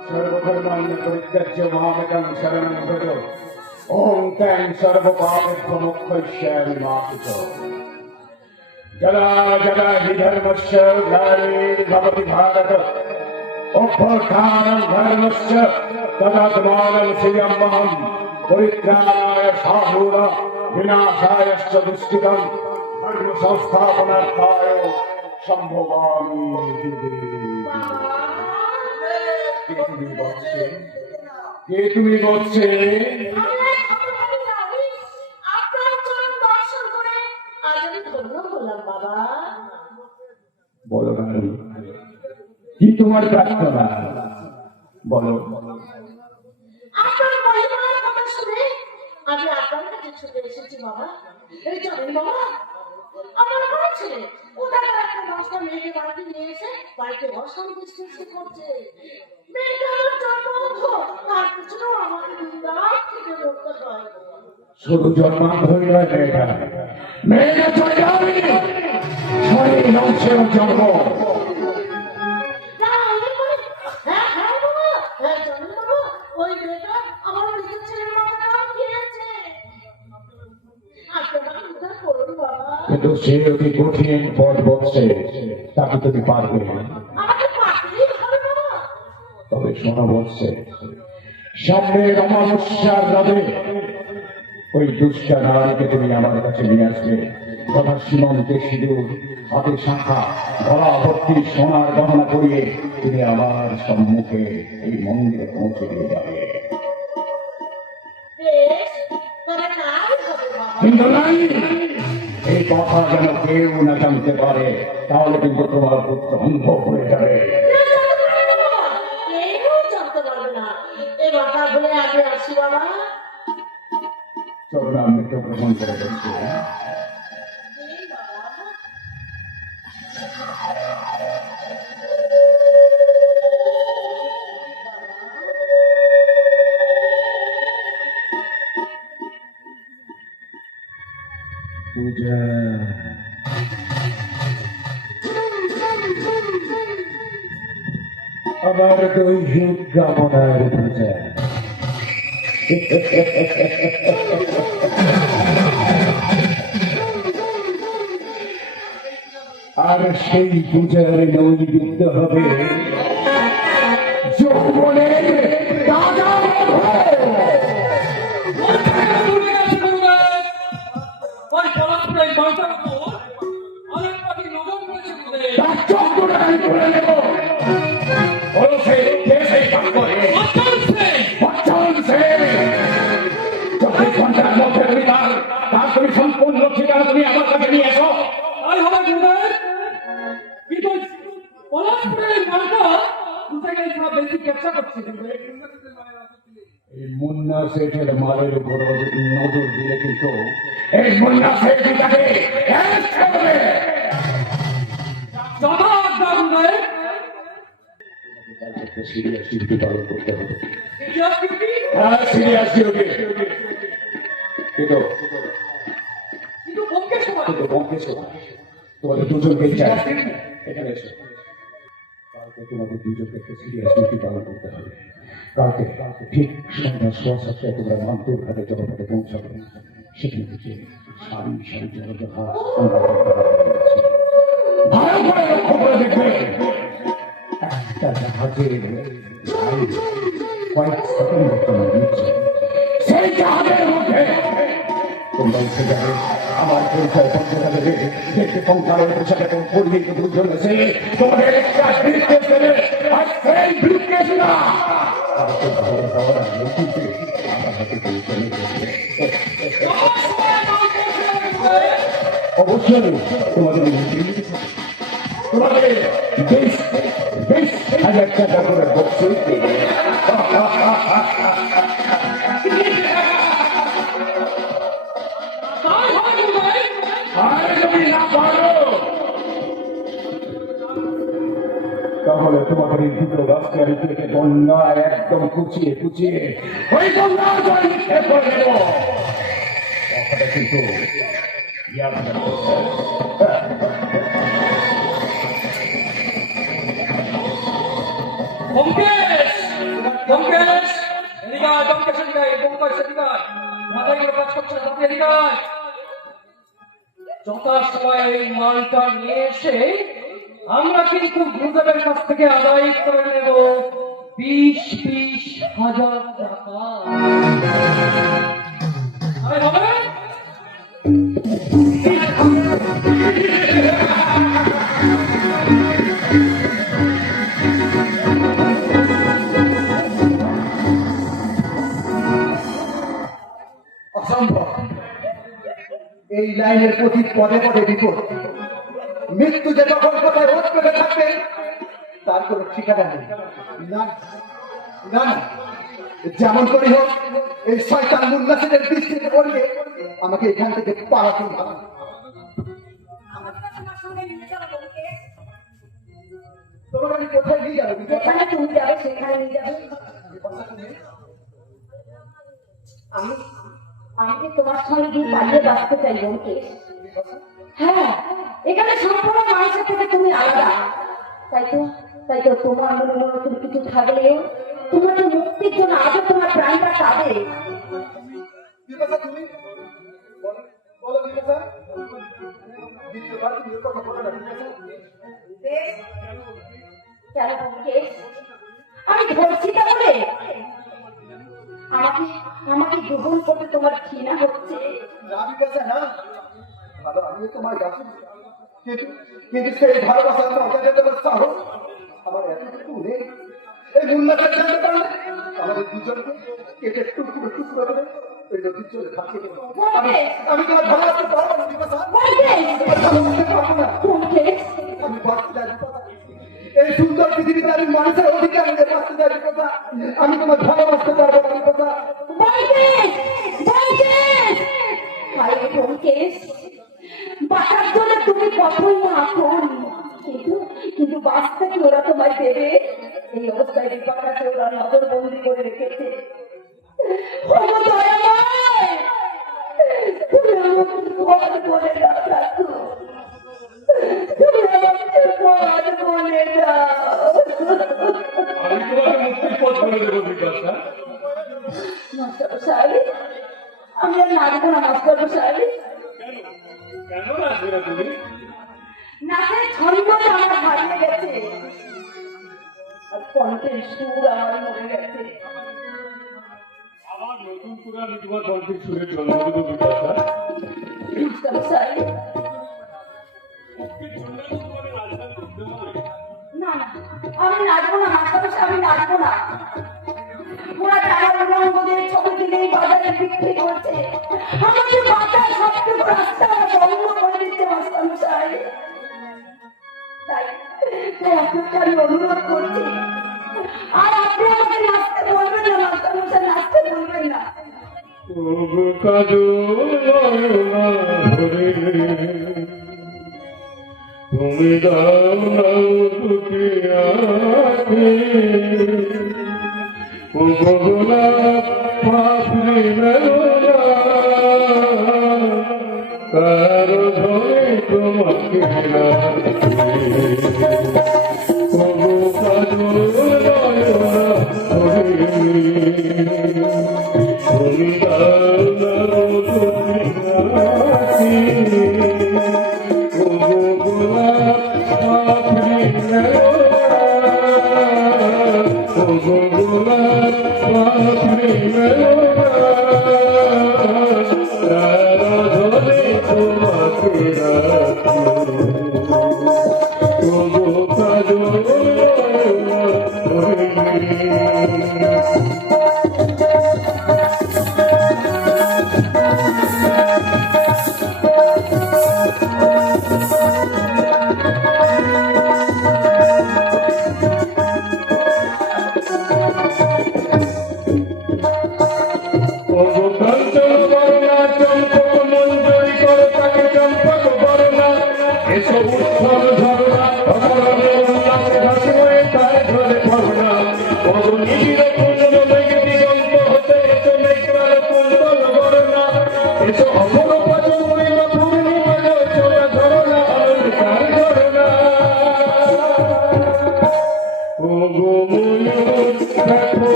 सर्वधर्मान्य परित्यज्य मामेकं शरणं व्रज ॐ तं सर्वपापेभ्यो मोक्षयिष्यामि मा शुचः जला जला हि धर्मस्य ग्लानिर्भवति भारत अभ्युत्थानं धर्मस्य तदात्मानं श्रियमहं परित्राणाय साधूनां विनाशायश्च दुष्कृतं धर्म संस्थापनार्थाय सम्भवामि কে তুমি বলছে বলো নারী কি তোমার প্রার্থনা বলো আমি আপনার কাছে ছুটে এসেছি বাবা এই জানেন বাবা আমার বড় ছেলে ওদের একটা দশটা মেয়েকে বাড়িতে নিয়ে এসে বাড়িতে অশান্তি সৃষ্টি করছে মেয়েটা আমার জন্মবন্ধ তার পিছনেও আমাকে দিনরাত থেকে লড়তে হয় শুধু জন্মান্ধই নয় মেয়েটা মেয়েটা চলে যাবে শরীর অংশেও জন্ম না, আমি বলি, হ্যাঁ হ্যাঁ বাবা হ্যাঁ জানেন বাবা ওই মেয়েটা আমার নিজের ছেলের মাথাটাও খেয়েছে আপনারা উদ্ধার করুন বাবা কিন্তু সে অতি কঠিন পথ বলছে তাকে তুমি পারবে আমাকে পাঠিয়ে হবে বাবা তবে শোনা বলছে সামনের অমাবস্যার রাতে ওই দুষ্টা নারীকে তুমি আমার কাছে নিয়ে আসবে তথা সীমন্তে সিঁদুর হাতে শাখা গলা ভর্তি সোনার গহনা করিয়ে তুমি আমার সম্মুখে এই মন্দিরে পৌঁছে দিয়ে যাবে বেশ তবে তাই হবে বাবা কিন্তু নাই এই কথা যেন কেউ না জানতে পারে তাহলে কিন্তু তোমার পুত্র অন্ধ হয়ে যাবে কেউ জানতে পারবে না এই কথা বলে আগে আসি বাবা চলো আমি একটু গ্রহণ করে দিচ্ছি এই বাবা পূজা আমার দৈহিক কামনার পূজা আর সেই পূজার নৈবেদ্য হবে যৌবনের তাজা মধু। ওই পলাশপুরের বাড়িটার উপর অনেক পাখি নজর করেছে গুরুদেব। তার চক্রটা আমি করে নেব বলো সেই কে সেই চক্রে অচল সেন! বচ্চন সে 24 ঘন্টার মধ্যে তুমি তার তুমি সম্পূর্ণ ঠিকানা তুমি আমার কাছে নিয়ে এসো তাই হবে গুরুদেব। কিন্তু ওই পলাশ ব্যবসা করছে এই মুন্না শেঠের মালের উপর নজর দিলে কিন্তু এই মুন্না শেঠ তাকে সিরিয়াস ডিউটি পালন করতে হবে। হ্যাঁ, সিরিয়াস ডিউটি। কিন্তু বঙ্কেশ কুমার তোমাদের দুজনকে চাই এখানে এসো। কালকে তোমাদের দুজনকে একটা সিরিয়াস ডিউটি পালন করতে হবে। কালকে ঠিক সন্ধ্যা 7:15 তোমরা মান্তুর ঘাটে জলপথে পৌঁছাবে। সেখানে থেকে সারি সারি জলজাহাজ ভালো করে লক্ষ্য করে দেখবে। একটা জাহাজের কয়েক সেকেন্ড তোমার নিচ্ছে, সেই জাহাজের মধ্যে তোমরা উঠে যাবে। আমার পরিচয় পত্রিকা দেবে, দেখতে সংসারের পোশাকে পড়িয়ে দুজন এসে তোমাদের একটা ব্রিফকেস দেবে। আর সেই ব্রিফকেস না কাউকে ভালো দেওয়ার আগে কিন্তু আমার হাতে পৌঁছানো অবশ্যই তোমাদের বেশ 20,000 টাকা করে বক্সই দেবে। তাহলে তোমাদের এই দুটো রাস্তার থেকে বন্যা একদম কুচিয়ে ওই বন্যা জল নিক্ষেপ করে দেব। কথাটা কিন্তু যথাসময় এই মালটা নিয়ে এসে আমরা কিন্তু গুরুদেবের কাছ থেকে আদায় করে নেব 20,000 টাকা। আরে হবে অসম্ভব। এই লাইনের প্রতি পদে পদে বিপদ। মৃত্যু যে তখন কোথায় রোধ করে থাকবে তার কোনো ঠিকানা নেই। না না না, যেমন করে হোক এই শয়তান মুন্নাসের দৃষ্টিতে পড়লে আমাকে এখান থেকে পালাতে হবে। তোমাকে আমি কোথায় নিয়ে যাবো? যেখানে তুমি যাবে সেখানে নিয়ে যাবে। আমি আমি কি তোমার সঙ্গে গিয়ে পালিয়ে বাঁচতে চাই বঙ্কেশ? হ্যাঁ, এখানে সম্পূর্ণ মানুষের থেকে তুমি আলাদা। তাই তো তোমার মনে নতুন কিছু থাকলেও তোমার তো মুক্তির জন্য আজও তোমার প্রাণটা কাঁদে। তুমি বলো বিপাশা, দ্বিতীয়বার তুমি এ কথা বলো না বিপাশা। কেন বঙ্কেশ? আমি ধর্ষিতা বলে আমাকে গ্রহণ করতে তোমার ঘৃণা হচ্ছে? না বিপাশা না, ভালো আমিও তোমার কাছে, কিন্তু সেই ভালোবাসার মর্যাদা দেওয়ার সাহস আমার এতটুকু নেই। এই মুন্নাকে জানতে পারলে আমাদের দুজনকে কেটে টুকরো করে ওই নদীর চলে থাকিয়ে দেবো। আমি তোমার ভালোবাসতে পারবো না বিপাশা, পারবো না। আমি বাঁচতে চাই বিপাশা, এই সুন্দর পৃথিবীতে আমি মানুষের অধিকার নিয়ে বাঁচতে চাই বিপাশা। আমি তোমার ভালোবাসতে পারবো না বিপাশা। বাঁচার জন্য তুমি কঠোর না এখন, কিন্তু বাঁচতে কি ওরা তোমায় দেবে? এই অবস্থায় বিপাকাকে ওরা নজর বন্দি করে রেখেছে। তুমি আমাকে পথ বলে দাও ঠাকুর, তুমি আমাকে পথ বলে দাও। আমি তোমাকে মুক্তির পথ বলে দেবো বিপাশা। মাস্টার সাহেব, আমি আর নাচবো না মাস্টার সাহেব। কেন নাচবে না তুমি? নাচের ছন্দ আমার হারিয়ে গেছে আর কণ্ঠের সুর আমার মরে গেছে। আমার নতুন করে আমি তোমার কণ্ঠের সুরে জন্ম দেবো বিপাশা। মাস্টার সাহেব, মুক্তির জন্য তো তোমাকে রাজধানী করতে হবে। না না, আমি নাচবো না মাস্টার সাহেব, আমি নাচবো না। ওরা টাকা উলঙ্গদের ছবি দিলেই বাজারে বিক্রি করছে, আমাকে বাজার সবটুকু রাস্তা বন্ধ করে দিচ্ছে মাস্টার সাহেব। তাই আপনাকে আমি অনুরোধ করছি, আর আপনি কাজল নয়না ধরে তুমি দাও না দুটি আঁখি ও গোলাপ পাপড়ি মেলা কার ধরে তোমাকে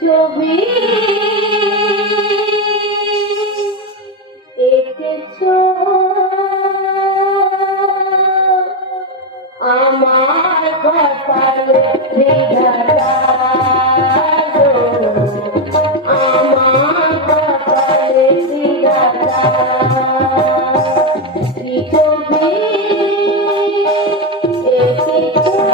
ছবি এঁকেছো আমার কপালে বিধাতা গো, আমার কপালে বিধাতা কি ছবি এঁকেছো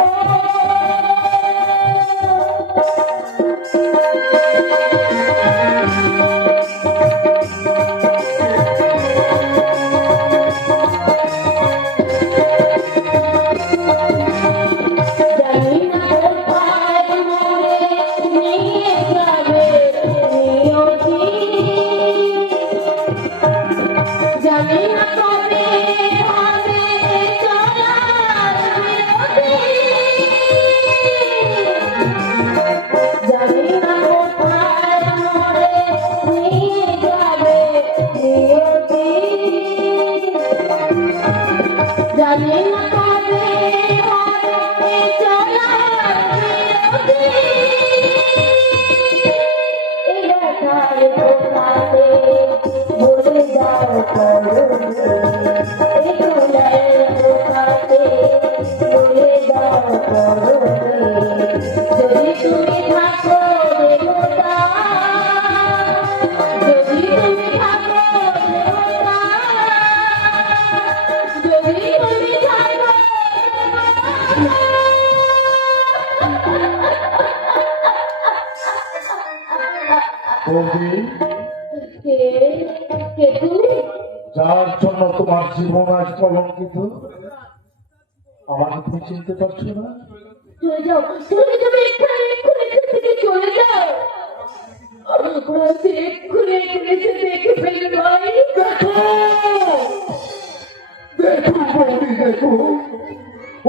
যার জন্য তোমার জীবন আজ কলঙ্কিত, আমাকে তুমি চিনতে পারছো না? চলে যাও, তুমি এক্ষুনি চলে যাও। এক্ষুনি দেখে ফেলে ভাই। দেখো বৌদি, দেখো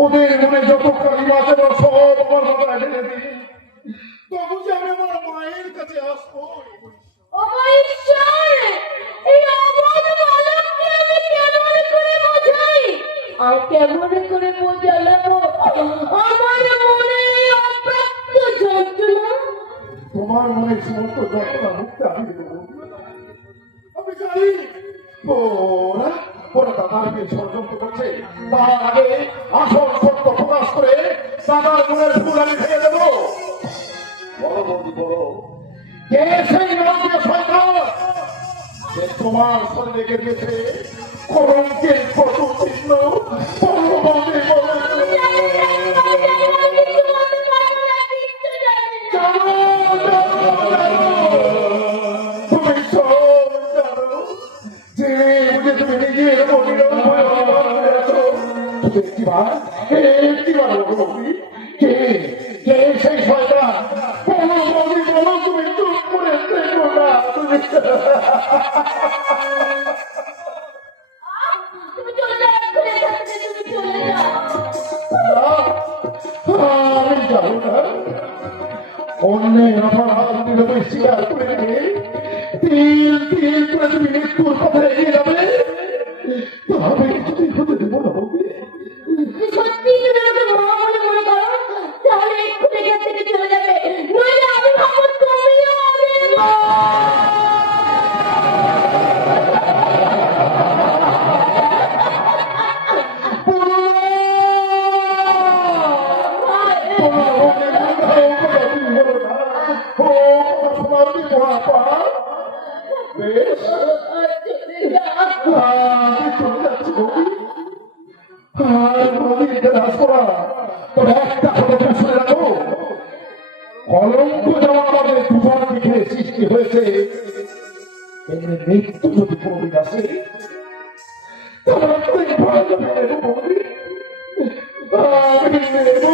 ওদের মনে যত কালিমা আছে সব আমার মাথায় ঢেলে দিই, তবু যে আমি আমার মায়ের কাছে আসবো। কেমন করে বোঝালাম আমার মনে অপ্রাপ্ত যন্ত্রণা। তোমার তোমার মনে সমস্ত যন্ত্রণা মুক্তি আমি দেবো। আমি জানি ওরা ওরা দাদাকে ষড়যন্ত্র করছে, তার আগে আসল সত্য প্রকাশ করে দাদার মনের ফুল আমি ভেঙে দেবো। বড় বন্ধু বড়, কে সেই নরকে শয়তান যে তোমার শরীরে গেছে কলঙ্কের কত চিহ্ন? বড় বন্ধু বড়, তুমি সব জানো যে তুমি নিজের একটিবার কে কে সেই শয়তান? বলো বলি বলো, তুমি চুপ করে দেখো না। তুমি তুমি চলে যাও, এক্ষুনি এখান থেকে তুমি চলে যাও। আমি জানো না অন্যের অপরাধ নিরবে স্বীকার করে নিয়ে তিল তিল করে তুমি মৃত্যুর পথে এগিয়ে যাবে, তবে কিছুতেই হতে দেবো না। সত্যি তুমি আমাকে মা বলে মনে করো, তাহলে এক্ষুনি এখান থেকে চলে যাবে, নইলে আমি ভাবো তুমিও আমার মা। কলঙ্ক যেমন আমাদের দুবার দিকে সৃষ্টি হয়েছে, এখানে মৃত্যু যদি কোনদিন আসে আমি নেব।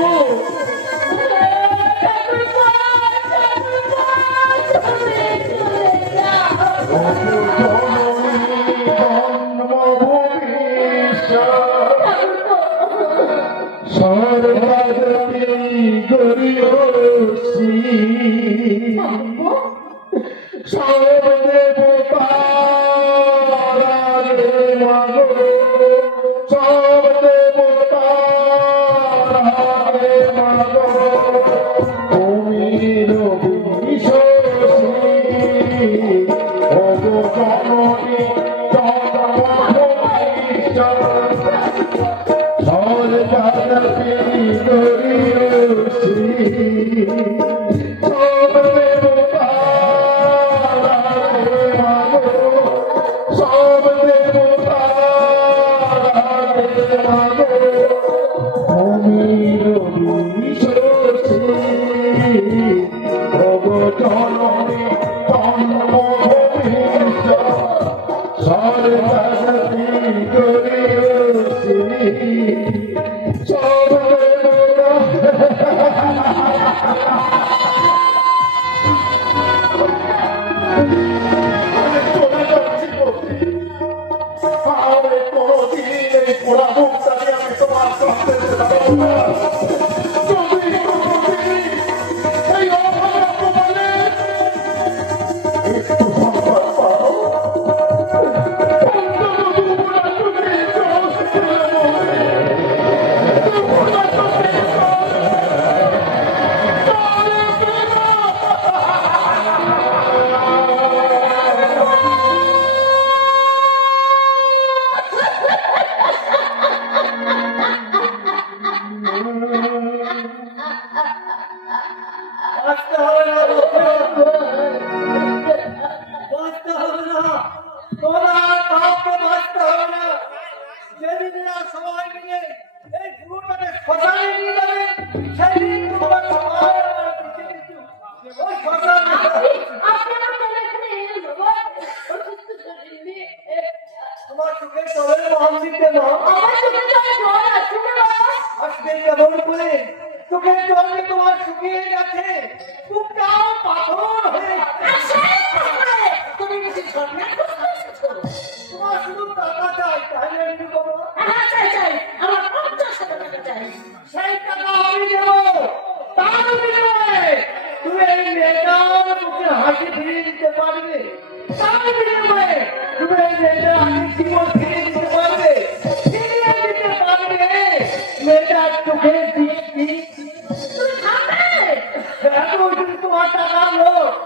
তোমার টাকা লোক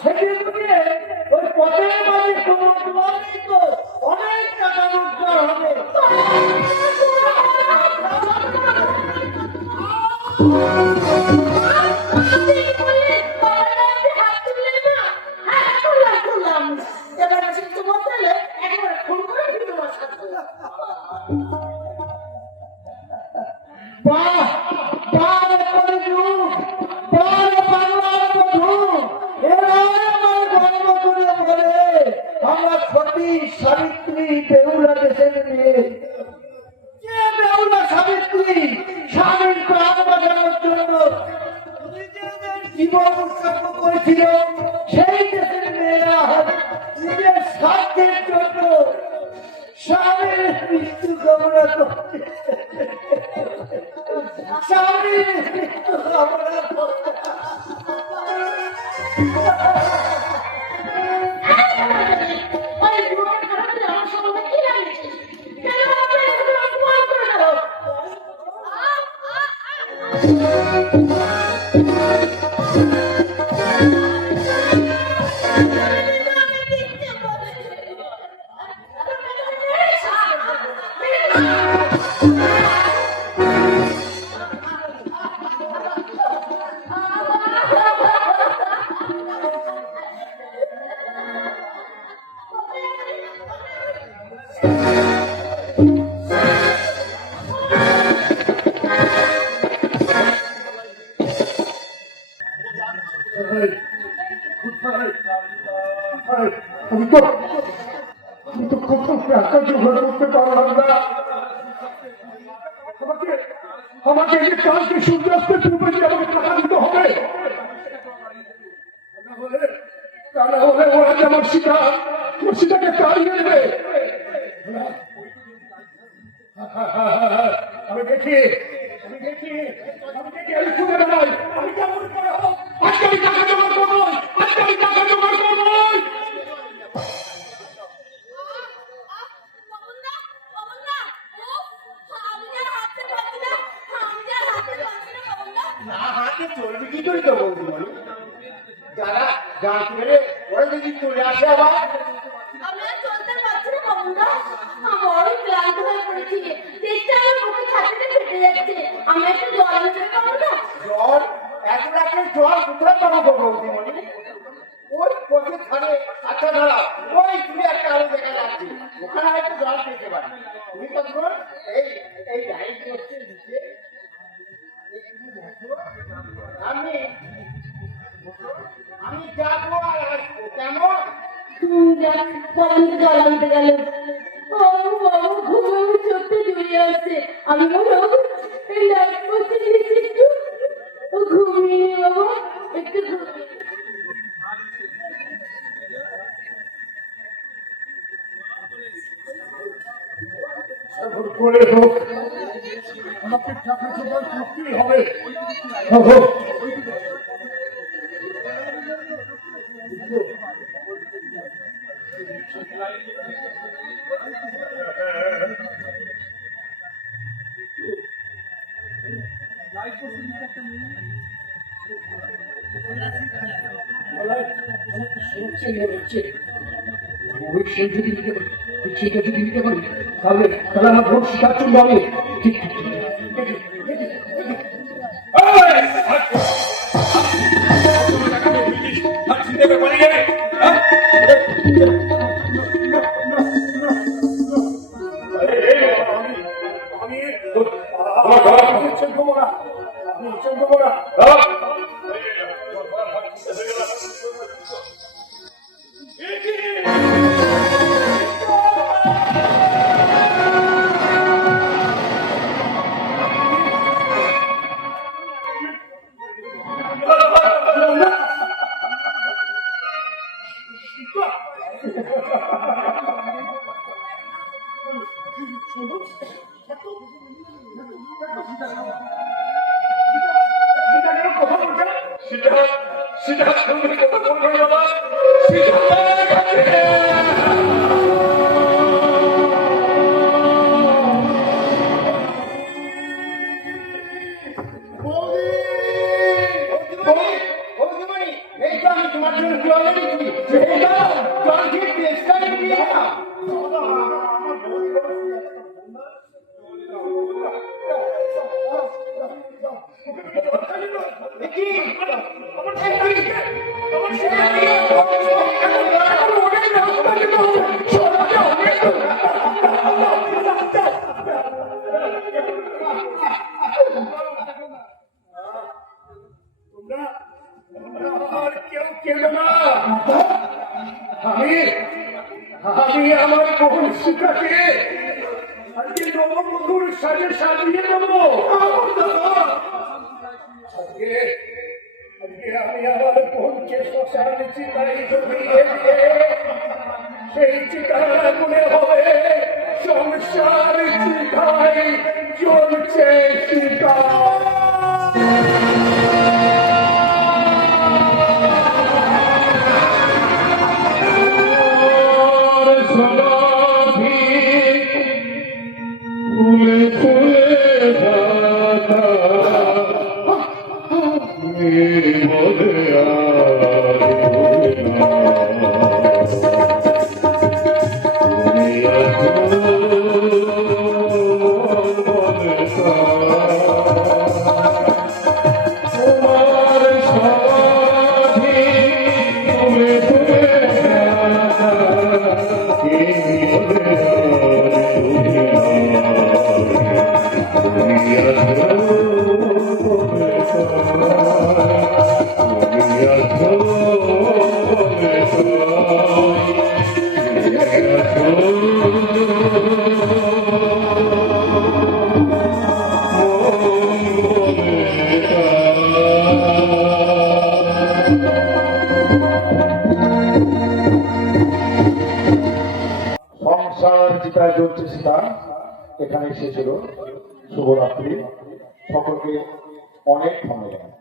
সেদিন দিয়ে ওই পথের মাঝে কোনো দোয়া নেই তো অনেক টাকা রোজগার হবে। এবার কিন্তু বলতে হলে একবার ফোন করে কিন্তু বসাতে বাহ বাহ কলিযুগ, বাহ বাংলার বধূ, এরাই আমার গর্ব করে বলে আমরা সতী সাবিত্রী বেহুলা দেশের মেয়ে। কে বেহুলা সাবিত্রী? স্বামীর প্রাণ বাঁচানোর জন্য নিজেদের জীবন উৎসর্গ করেছিল। সেই দেশের মেয়েরা নিজের স্বার্থের জন্য স্বামীর মৃত্যু কামনা করছে। স্বামীর মৃত্যু কামনা করছে। ওই বুড়ো খারাপে আমার সঙ্গে কি লাগিয়েছিস? কেন আমাকে এভাবে অপমান করে গেল? আমি তো কত টাকা জোগাড় করতে পারলাম না। আমাকে এই যে কালকে সূর্যাস্তের পূর্বে যে আমাকে টাকা দিতে হবে, তা না হলে ওরা যে আমার সীতাকে তাড়িয়ে দেবে। আমি দেখি আমি খুঁজে বেড়াই, আমি কেমন করে হোক আজকে আমি টাকা জোগাড় করবো, আজকে আমি টাকা জোগাড় করবো। না হাতে চলবে কি করে তো বলছি বলি, যারা জানতে পেরে ওরা যদি চলে আসে আবার আমি আর চলতে পারছি না বাবুরা, আমি বড় ক্লান্ত হয়ে পড়েছি। দেখতে আমার বুকে ছাতিতে ফেটে যাচ্ছে। আমি একটু জল আনতে পারবো না? জল এত রাত্রে জল কোথায় পাবো গো বৌদিমণি? ওই পথে থানে আচ্ছা দাঁড়া, ওই দূরে একটা আলো দেখা যাচ্ছে, ওখানে হয়তো জল পেতে পারি। তুমি তখন এই এই লাইট করছে নিচে আমি যাবো আর আসবো, কেমন? পরন্ত জল আনতে গেল। বাবা ঘুমে চোখটা জড়িয়ে আসছে। আমি বলো এই লাইট করতে গেছি একটু ঘুমিয়ে বাবা, একটু ঘুমিয়ে। করে হোক আমাকে টাকা জোগাড় করতেই হবে। যদি নিতে পারি, সেটা যদি নিতে পারি তাহলে আমার ভোট শিকার জন্য আমি ঠিক বৌদিমণি, এই তো আমি তোমার জন্য জল তোমরা আর কেউ কেঁদো না। আমি আমি আমার বহু শিখাকে আজকে নববধূর সাজে সাজিয়ে দেবো। আজকে আজকে আমি আমার বোনকে শ্মশান চিতায় জমিয়ে দিয়ে সেই চিতার আগুনে হবে সংসার চিতায় জ্বলছে চিতা। সংসার চিতায় জ্বলছে সীতা এখানে শেষ হলো। শুভরাত্রি, সকলকে অনেক ধন্যবাদ।